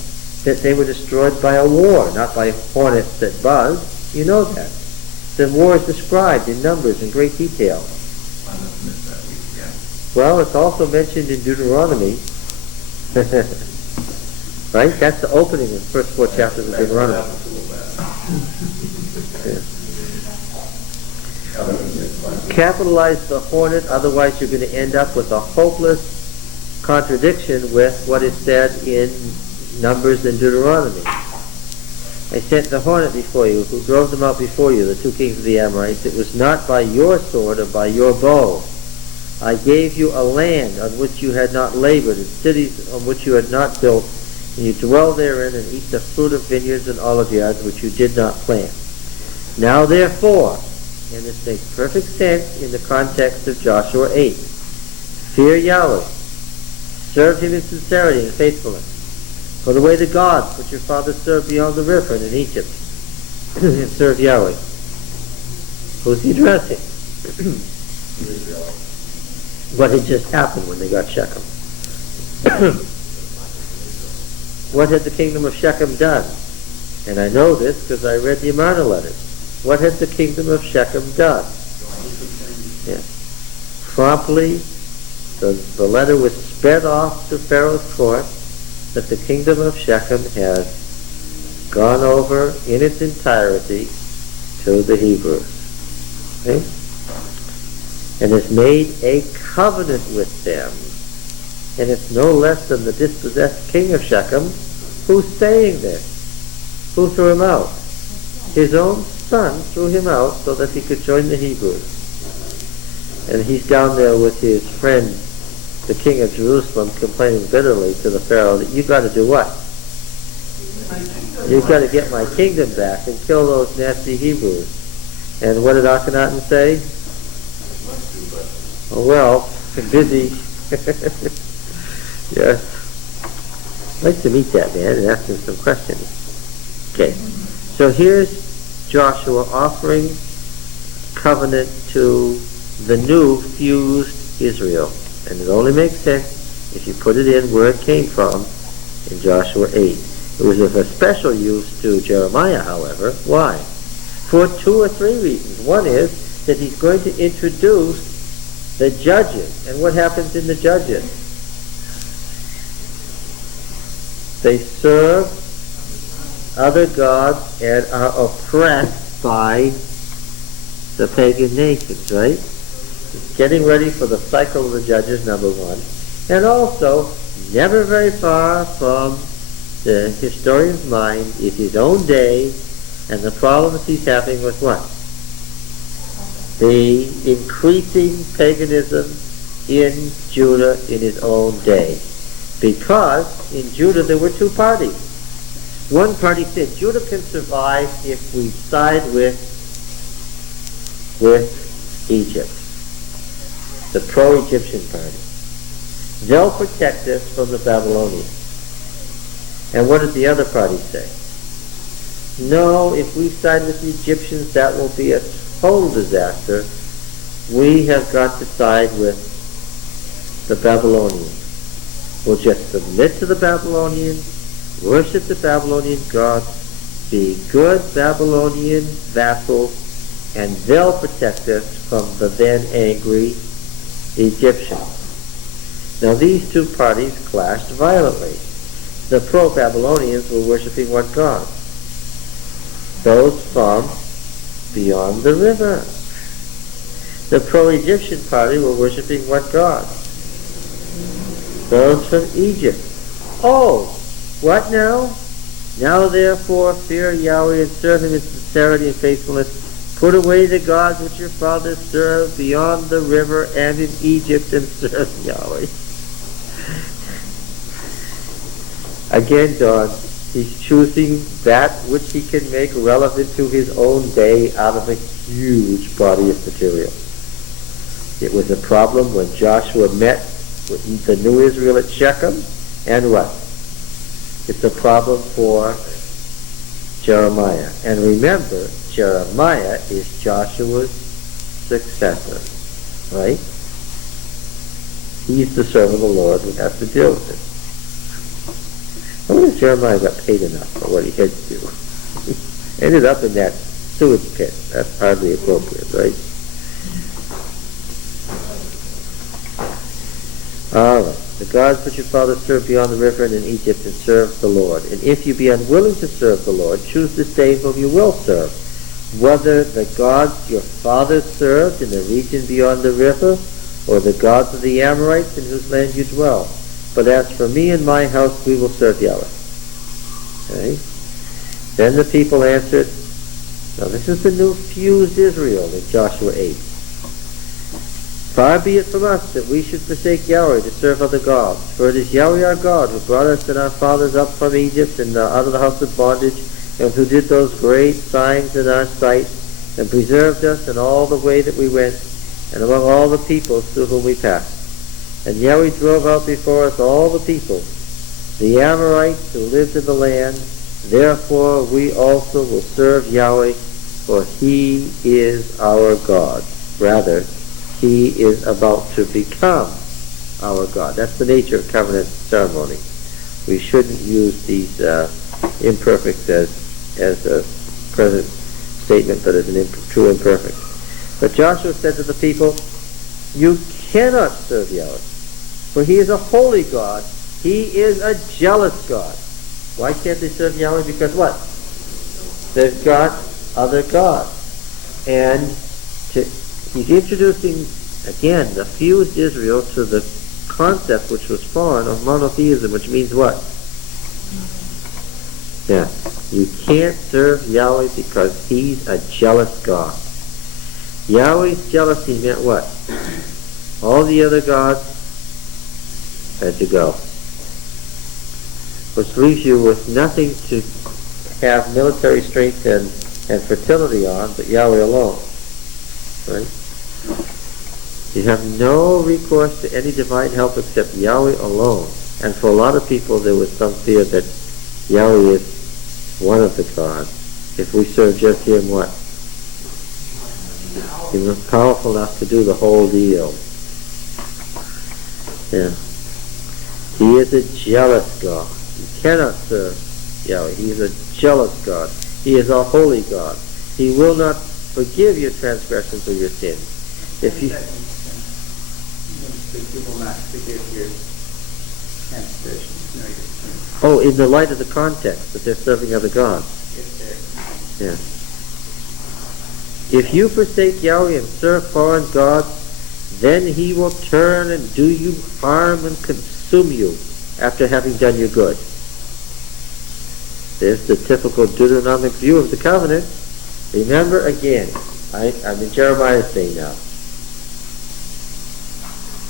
that they were destroyed by a war, not by hornets that buzzed. You know that. The war is described in Numbers in great detail. I must miss that week again. Well, it's also mentioned in Deuteronomy. Right? That's the opening of the first 4 chapters of Deuteronomy. Yeah. Capitalize the hornet, otherwise you're going to end up with a hopeless contradiction with what is said in Numbers and Deuteronomy. I sent the hornet before you, who drove them out before you, the 2 kings of the Amorites. It was not by your sword or by your bow. I gave you a land on which you had not labored, and cities on which you had not built, and you dwell therein and eat the fruit of vineyards and olive yards which you did not plant. Now therefore, and this makes perfect sense in the context of Joshua 8, fear Yahweh, serve him in sincerity and faithfulness, put away the gods which your fathers served beyond the river and in Egypt, and serve Yahweh. Who's he addressing? What had just happened when they got Shechem. What had the kingdom of Shechem done? And I know this because I read the Amarna letters. What had the kingdom of Shechem done? Yes. Promptly, the letter was sped off to Pharaoh's court that the kingdom of Shechem has gone over in its entirety to the Hebrews. Okay? And has made a covenant with them. And it's no less than the dispossessed king of Shechem who's saying this. Who threw him out? His own son threw him out so that he could join the Hebrews. And he's down there with his friend, the king of Jerusalem, complaining bitterly to the Pharaoh that you've got to do what? You've got to get my kingdom back and kill those nasty Hebrews. And what did Akhenaten say? Oh, well, I'm busy. Yes. I'd like to meet that man and ask him some questions. Okay. So here's Joshua offering covenant to the new fused Israel. And it only makes sense if you put it in where it came from in Joshua 8. It was of a special use to Jeremiah, however. Why? For 2 or 3 reasons. One is that he's going to introduce the judges. And what happens in the judges? They serve other gods and are oppressed by the pagan nations, right? It's getting ready for the cycle of the judges, number one. And also, never very far from the historian's mind is his own day and the problems he's having with what? The increasing paganism in Judah in his own day. Because in Judah there were 2 parties. One party said Judah can survive if we side with Egypt, the pro-Egyptian party. They'll protect us from the Babylonians. And what did the other party say? No, if we side with the Egyptians, that will be a total disaster. We have got to side with the Babylonians. We'll just submit to the Babylonians, worship the Babylonian gods, be good Babylonian vassals, and they'll protect us from the then angry Egyptians. Now these 2 parties clashed violently. The pro-Babylonians were worshiping what god? Those from beyond the river. The pro-Egyptian party were worshiping what god? Those from Egypt. Oh, what now? Now therefore fear Yahweh and serve him in sincerity and faithfulness. Put away the gods which your fathers served beyond the river and in Egypt and serve Yahweh. Again, John, he's choosing that which he can make relevant to his own day out of a huge body of material. It was a problem when Joshua met with the new Israel at Shechem, and what? It's a problem for Jeremiah. And remember, Jeremiah is Joshua's successor, right? He's the servant of the Lord who has to deal with it. I wonder if Jeremiah got paid enough for what he had to do. Ended up in that sewage pit. That's hardly appropriate, right? All right. The gods which your fathers served beyond the river and in Egypt, and serve the Lord. And if you be unwilling to serve the Lord, choose this day whom you will serve, whether the gods your fathers served in the region beyond the river, or the gods of the Amorites in whose land you dwell. But as for me and my house, we will serve Yahweh. Okay? Then the people answered, now this is the new fused Israel in Joshua 8. Far be it from us that we should forsake Yahweh to serve other gods. For it is Yahweh our God who brought us and our fathers up from Egypt and out of the house of bondage, and who did those great signs in our sight, and preserved us in all the way that we went, and among all the peoples through whom we passed. And Yahweh drove out before us all the people, the Amorites who lived in the land. Therefore we also will serve Yahweh, for he is our God. Rather, he is about to become our God. That's the nature of covenant ceremony. We shouldn't use these imperfects as a present statement, but as an true imperfect. But Joshua said to the people, you cannot serve Yahweh, for he is a holy God. He is a jealous God. Why can't they serve Yahweh? Because what? They've got other gods. And he's introducing, again, the fused Israel to the concept which was foreign of monotheism, which means what? Yeah. You can't serve Yahweh because he's a jealous God. Yahweh's jealousy meant what? All the other gods had to go. Which leaves you with nothing to have military strength and fertility on but Yahweh alone. Right? You have no recourse to any divine help except Yahweh alone. And for a lot of people there was some fear that Yahweh is one of the gods. If we serve just him, what? He's not powerful enough to do the whole deal. Yeah. He is a jealous God. You cannot serve Yahweh. He is a jealous God. He is a holy God. He will not forgive your transgressions or your sins. If you will not forgive your transgressions, no, your sins. Oh, in the light of the context that they're serving other gods. Yeah. If you forsake Yahweh and serve foreign gods, then he will turn and do you harm and consume you after having done you good. There's the typical Deuteronomic view of the covenant. Remember again, I'm in Jeremiah's day now.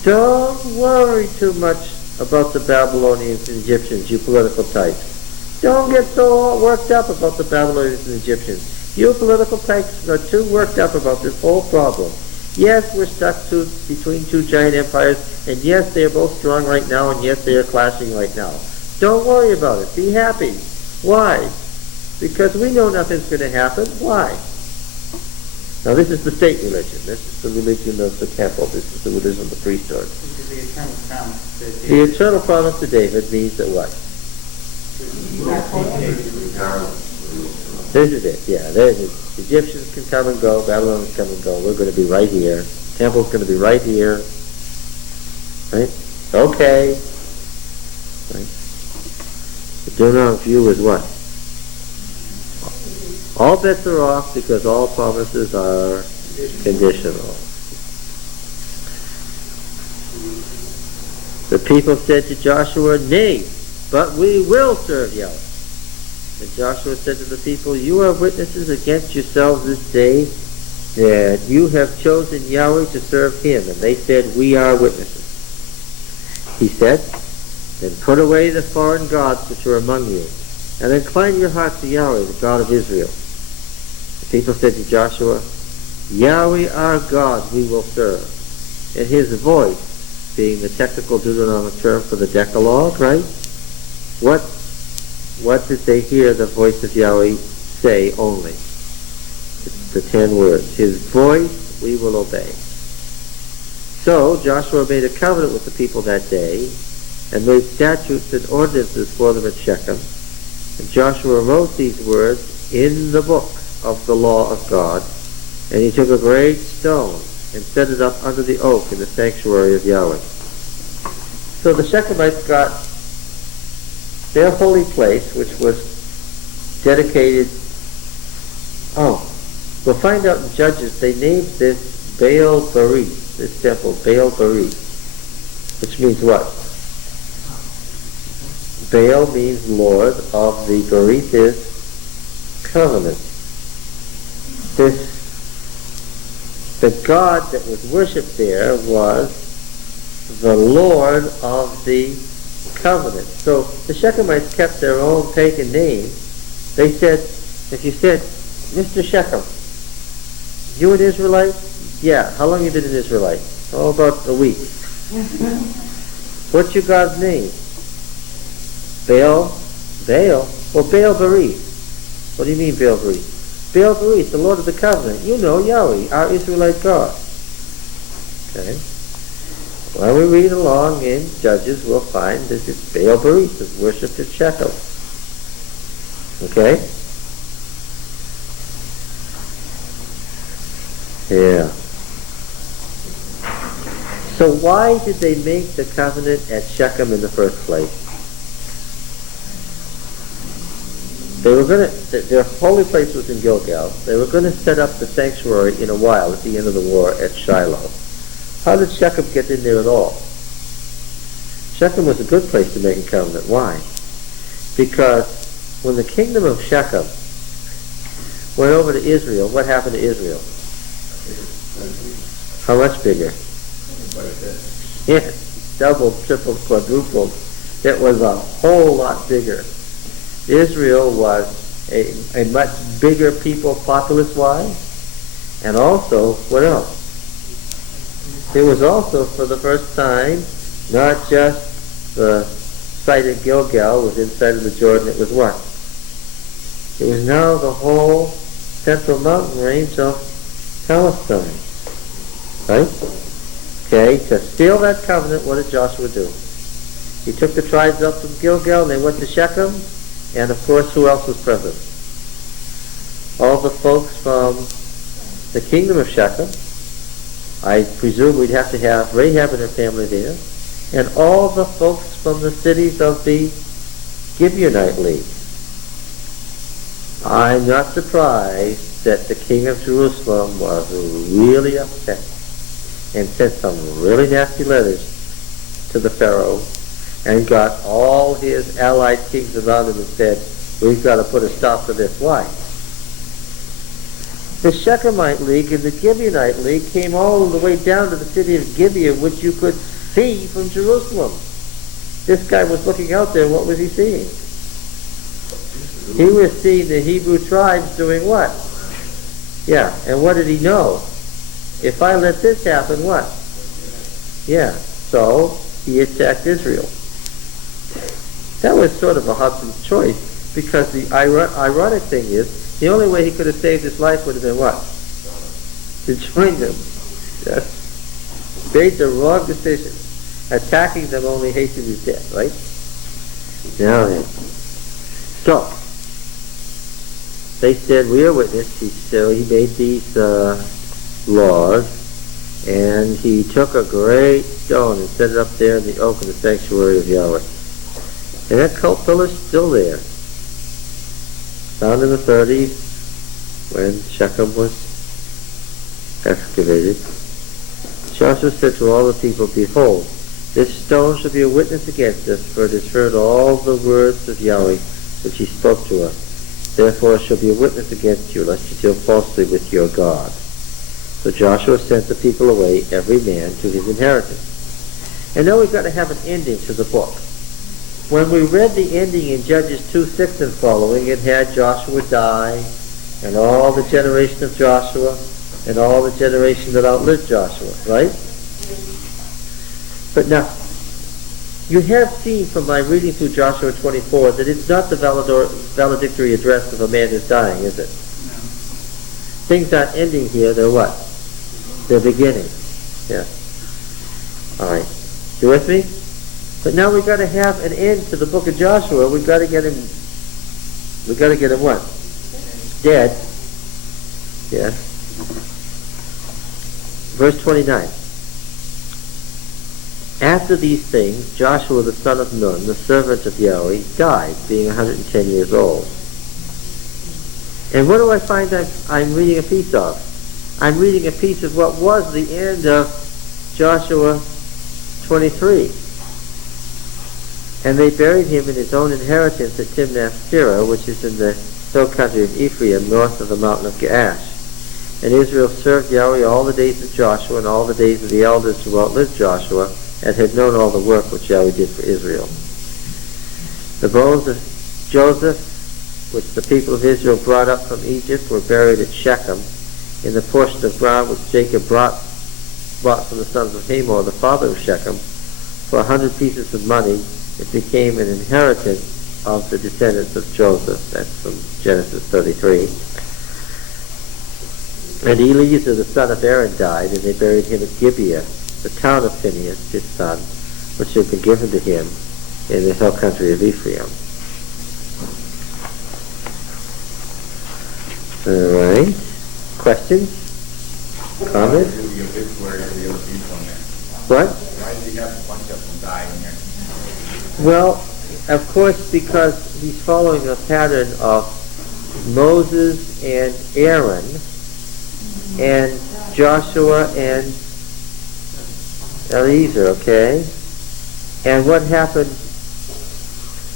Don't worry too much about the Babylonians and Egyptians, you political types. Don't get so worked up about the Babylonians and Egyptians. You political types are too worked up about this whole problem. Yes, we're stuck between two giant empires, and yes, they are both strong right now, and yes, they are clashing right now. Don't worry about it. Be happy. Why? Because we know nothing's going to happen. Why? Now, this is the state religion. This is the religion of the temple. This is the religion of the priesthood. This is the eternal promise to David. The eternal promise to David means that what? This is it. Yeah, there's it. Egyptians can come and go. Babylonians come and go. We're going to be right here. Temple's going to be right here. Right? Okay. Right? The Deuteronomic view is what? All bets are off because all promises are conditional. The people said to Joshua, nay, but we will serve Yahweh. And Joshua said to the people, you are witnesses against yourselves this day that you have chosen Yahweh to serve him. And they said, we are witnesses. He said, then put away the foreign gods which are among you, and incline your hearts to Yahweh, the God of Israel. The people said to Joshua, Yahweh our God we will serve. And his voice, being the technical Deuteronomic term for the Decalogue, right? What did they hear the voice of Yahweh say only? It's the 10 words. His voice we will obey. So Joshua made a covenant with the people that day and made statutes and ordinances for them at Shechem. And Joshua wrote these words in the book of the law of God. And he took a great stone and set it up under the oak in the sanctuary of Yahweh. So the Shechemites got their holy place, which was dedicated. Oh, we'll find out in Judges, they named this Baal Berith, this temple, Baal Berith, which means what? Baal means Lord, of the Berith is covenant. The God that was worshipped there was the Lord of the covenant. So the Shechemites kept their own pagan name. They said, if you said, Mr. Shechem, you an Israelite? Yeah. How long you been an Israelite? Oh, about a week. What's your God's name? Baal? Baal? Well, Baal Berith. What do you mean Baal Berith? Baal Berith, the Lord of the covenant. You know Yahweh, our Israelite God. Okay. When we read along in Judges, we'll find that it's Baal Berith is worshipped at Shechem. Okay? Yeah. So why did they make the covenant at Shechem in the first place? They were going to, their holy place was in Gilgal. They were going to set up the sanctuary in a while at the end of the war at Shiloh. How did Shechem get in there at all? Shechem was a good place to make a covenant. Why? Because when the kingdom of Shechem went over to Israel, what happened to Israel? How much bigger? Yeah, doubled, tripled, quadrupled. It was a whole lot bigger. Israel was a much bigger people populace-wise, and also, what else? It was also, for the first time, not just the site of Gilgal was inside of the Jordan, it was what? It was now the whole central mountain range of Palestine. Right? Okay, to seal that covenant, what did Joshua do? He took the tribes up from Gilgal, and they went to Shechem, and of course, who else was present? All the folks from the kingdom of Shechem. I presume we'd have to have Rahab and her family there, and all the folks from the cities of the Gibeonite League. I'm not surprised that the king of Jerusalem was really upset and sent some really nasty letters to the Pharaoh and got all his allied kings around him and said, we've got to put a stop to this. Why? The Shechemite League and the Gibeonite League came all the way down to the city of Gibeon, which you could see from Jerusalem. This guy was looking out there, what was he seeing? He was seeing the Hebrew tribes doing what? Yeah, and what did he know? If I let this happen, what? Yeah, so he attacked Israel. That was sort of a Hobson's choice, because the ironic thing is, the only way he could have saved his life would have been what? To join them. Yes. Made the wrong decision. Attacking them only hastened his death, right? Now then. So, they said, we are witnesses. So he made these laws, and he took a great stone and set it up there in the oak in the sanctuary of Yahweh. And that cult pillar's still there. Found in the 30s, when Shechem was excavated. Joshua said to all the people, behold, this stone shall be a witness against us, for it has heard all the words of Yahweh which he spoke to us. Therefore it shall be a witness against you, lest you deal falsely with your God. So Joshua sent the people away, every man to his inheritance. And now we've got to have an ending to the book. When we read the ending in Judges 2:6 and following, it had Joshua die, and all the generation of Joshua, and all the generation that outlived Joshua, right? But now, you have seen from my reading through Joshua 24 that it's not the valedictory address of a man who's dying, is it? No. Things aren't ending here, they're what? They're beginning. Yeah. All right. You with me? But now we've got to have an end to the book of Joshua. We've got to get him what? Dead. Yes. Verse 29. After these things, Joshua the son of Nun, the servant of Yahweh, died, being 110 years old. And what do I find I'm reading a piece of? I'm reading a piece of what was the end of Joshua 23. And they buried him in his own inheritance at Timnath-Serah, which is in the hill country of Ephraim, north of the mountain of Gaash. And Israel served Yahweh all the days of Joshua and all the days of the elders who outlived Joshua, and had known all the work which Yahweh did for Israel. The bones of Joseph, which the people of Israel brought up from Egypt, were buried at Shechem, in the portion of ground which Jacob bought from the sons of Hamor, the father of Shechem, for 100 pieces of money. It became an inheritance of the descendants of Joseph. That's from Genesis 33. And Eleazar the son of Aaron died, and they buried him at Gibeah, the town of Phinehas, his son, which had been given to him in the hill country of Ephraim. All right. Questions? Comments? What? Why did you have a bunch of them die in here? Well, of course, because he's following a pattern of Moses and Aaron and Joshua and Eleazar, okay? And what happened?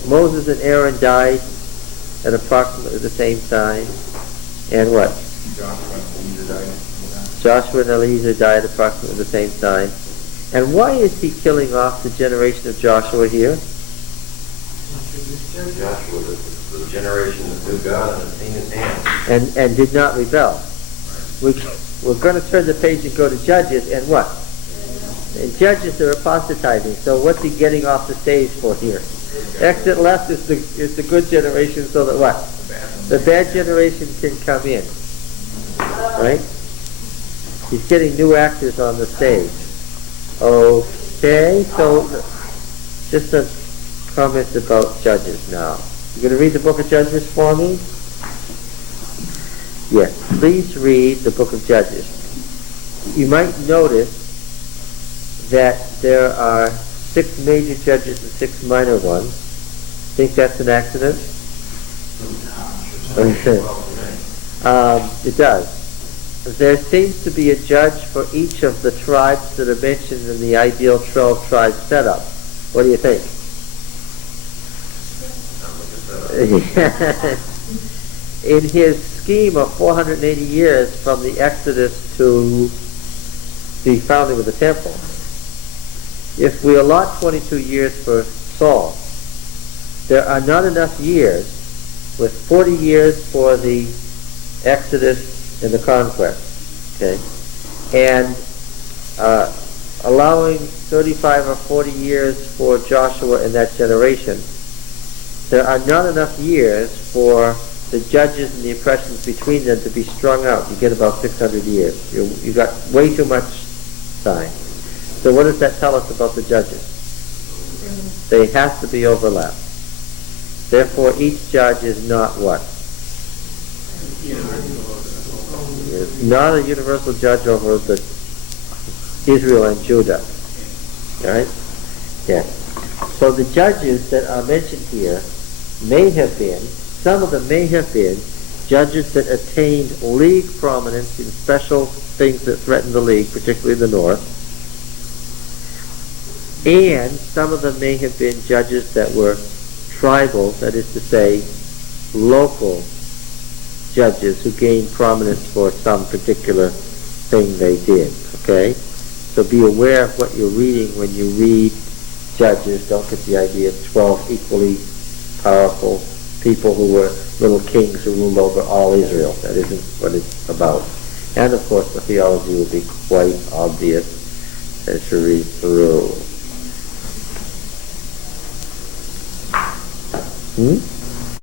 Moses and Aaron died at approximately the same time. And what? Joshua and Eleazar died approximately the same time. And why is he killing off the generation of Joshua here? Joshua, the generation that knew God and had seen his hand. And did not rebel. We're going to turn the page and go to Judges, and what? In Judges, they're apostatizing. So what's he getting off the stage for here? Exit left is the good generation, so that what? The bad generation can come in. Right? He's getting new actors on the stage. Okay, so just a comment about Judges now. You going to read the book of Judges for me? Yes, please read the book of Judges. You might notice that there are 6 major judges and 6 minor ones. Think that's an accident? It does. There seems to be a judge for each of the tribes that are mentioned in the ideal 12 tribe setup. What do you think? In his scheme of 480 years from the Exodus to the founding of the temple, if we allot 22 years for Saul, there are not enough years with 40 years for the Exodus and the conquest, okay, and allowing 35 or 40 years for Joshua and that generation. There are not enough years for the judges and the impressions between them to be strung out. You get about 600 years. You got way too much time. So what does that tell us about the judges? They have to be overlapped. Therefore, each judge is not what? Is not a universal judge over the Israel and Judah. All right? Yes. So the judges that are mentioned here may have been, some of them may have been, judges that attained league prominence in special things that threatened the league, particularly the north. And some of them may have been judges that were tribal, that is to say, local judges who gained prominence for some particular thing they did. Okay? So be aware of what you're reading when you read Judges. Don't get the idea of 12 equally powerful people who were little kings who ruled over all Israel. That isn't what it's about. And of course the theology will be quite obvious as you read through.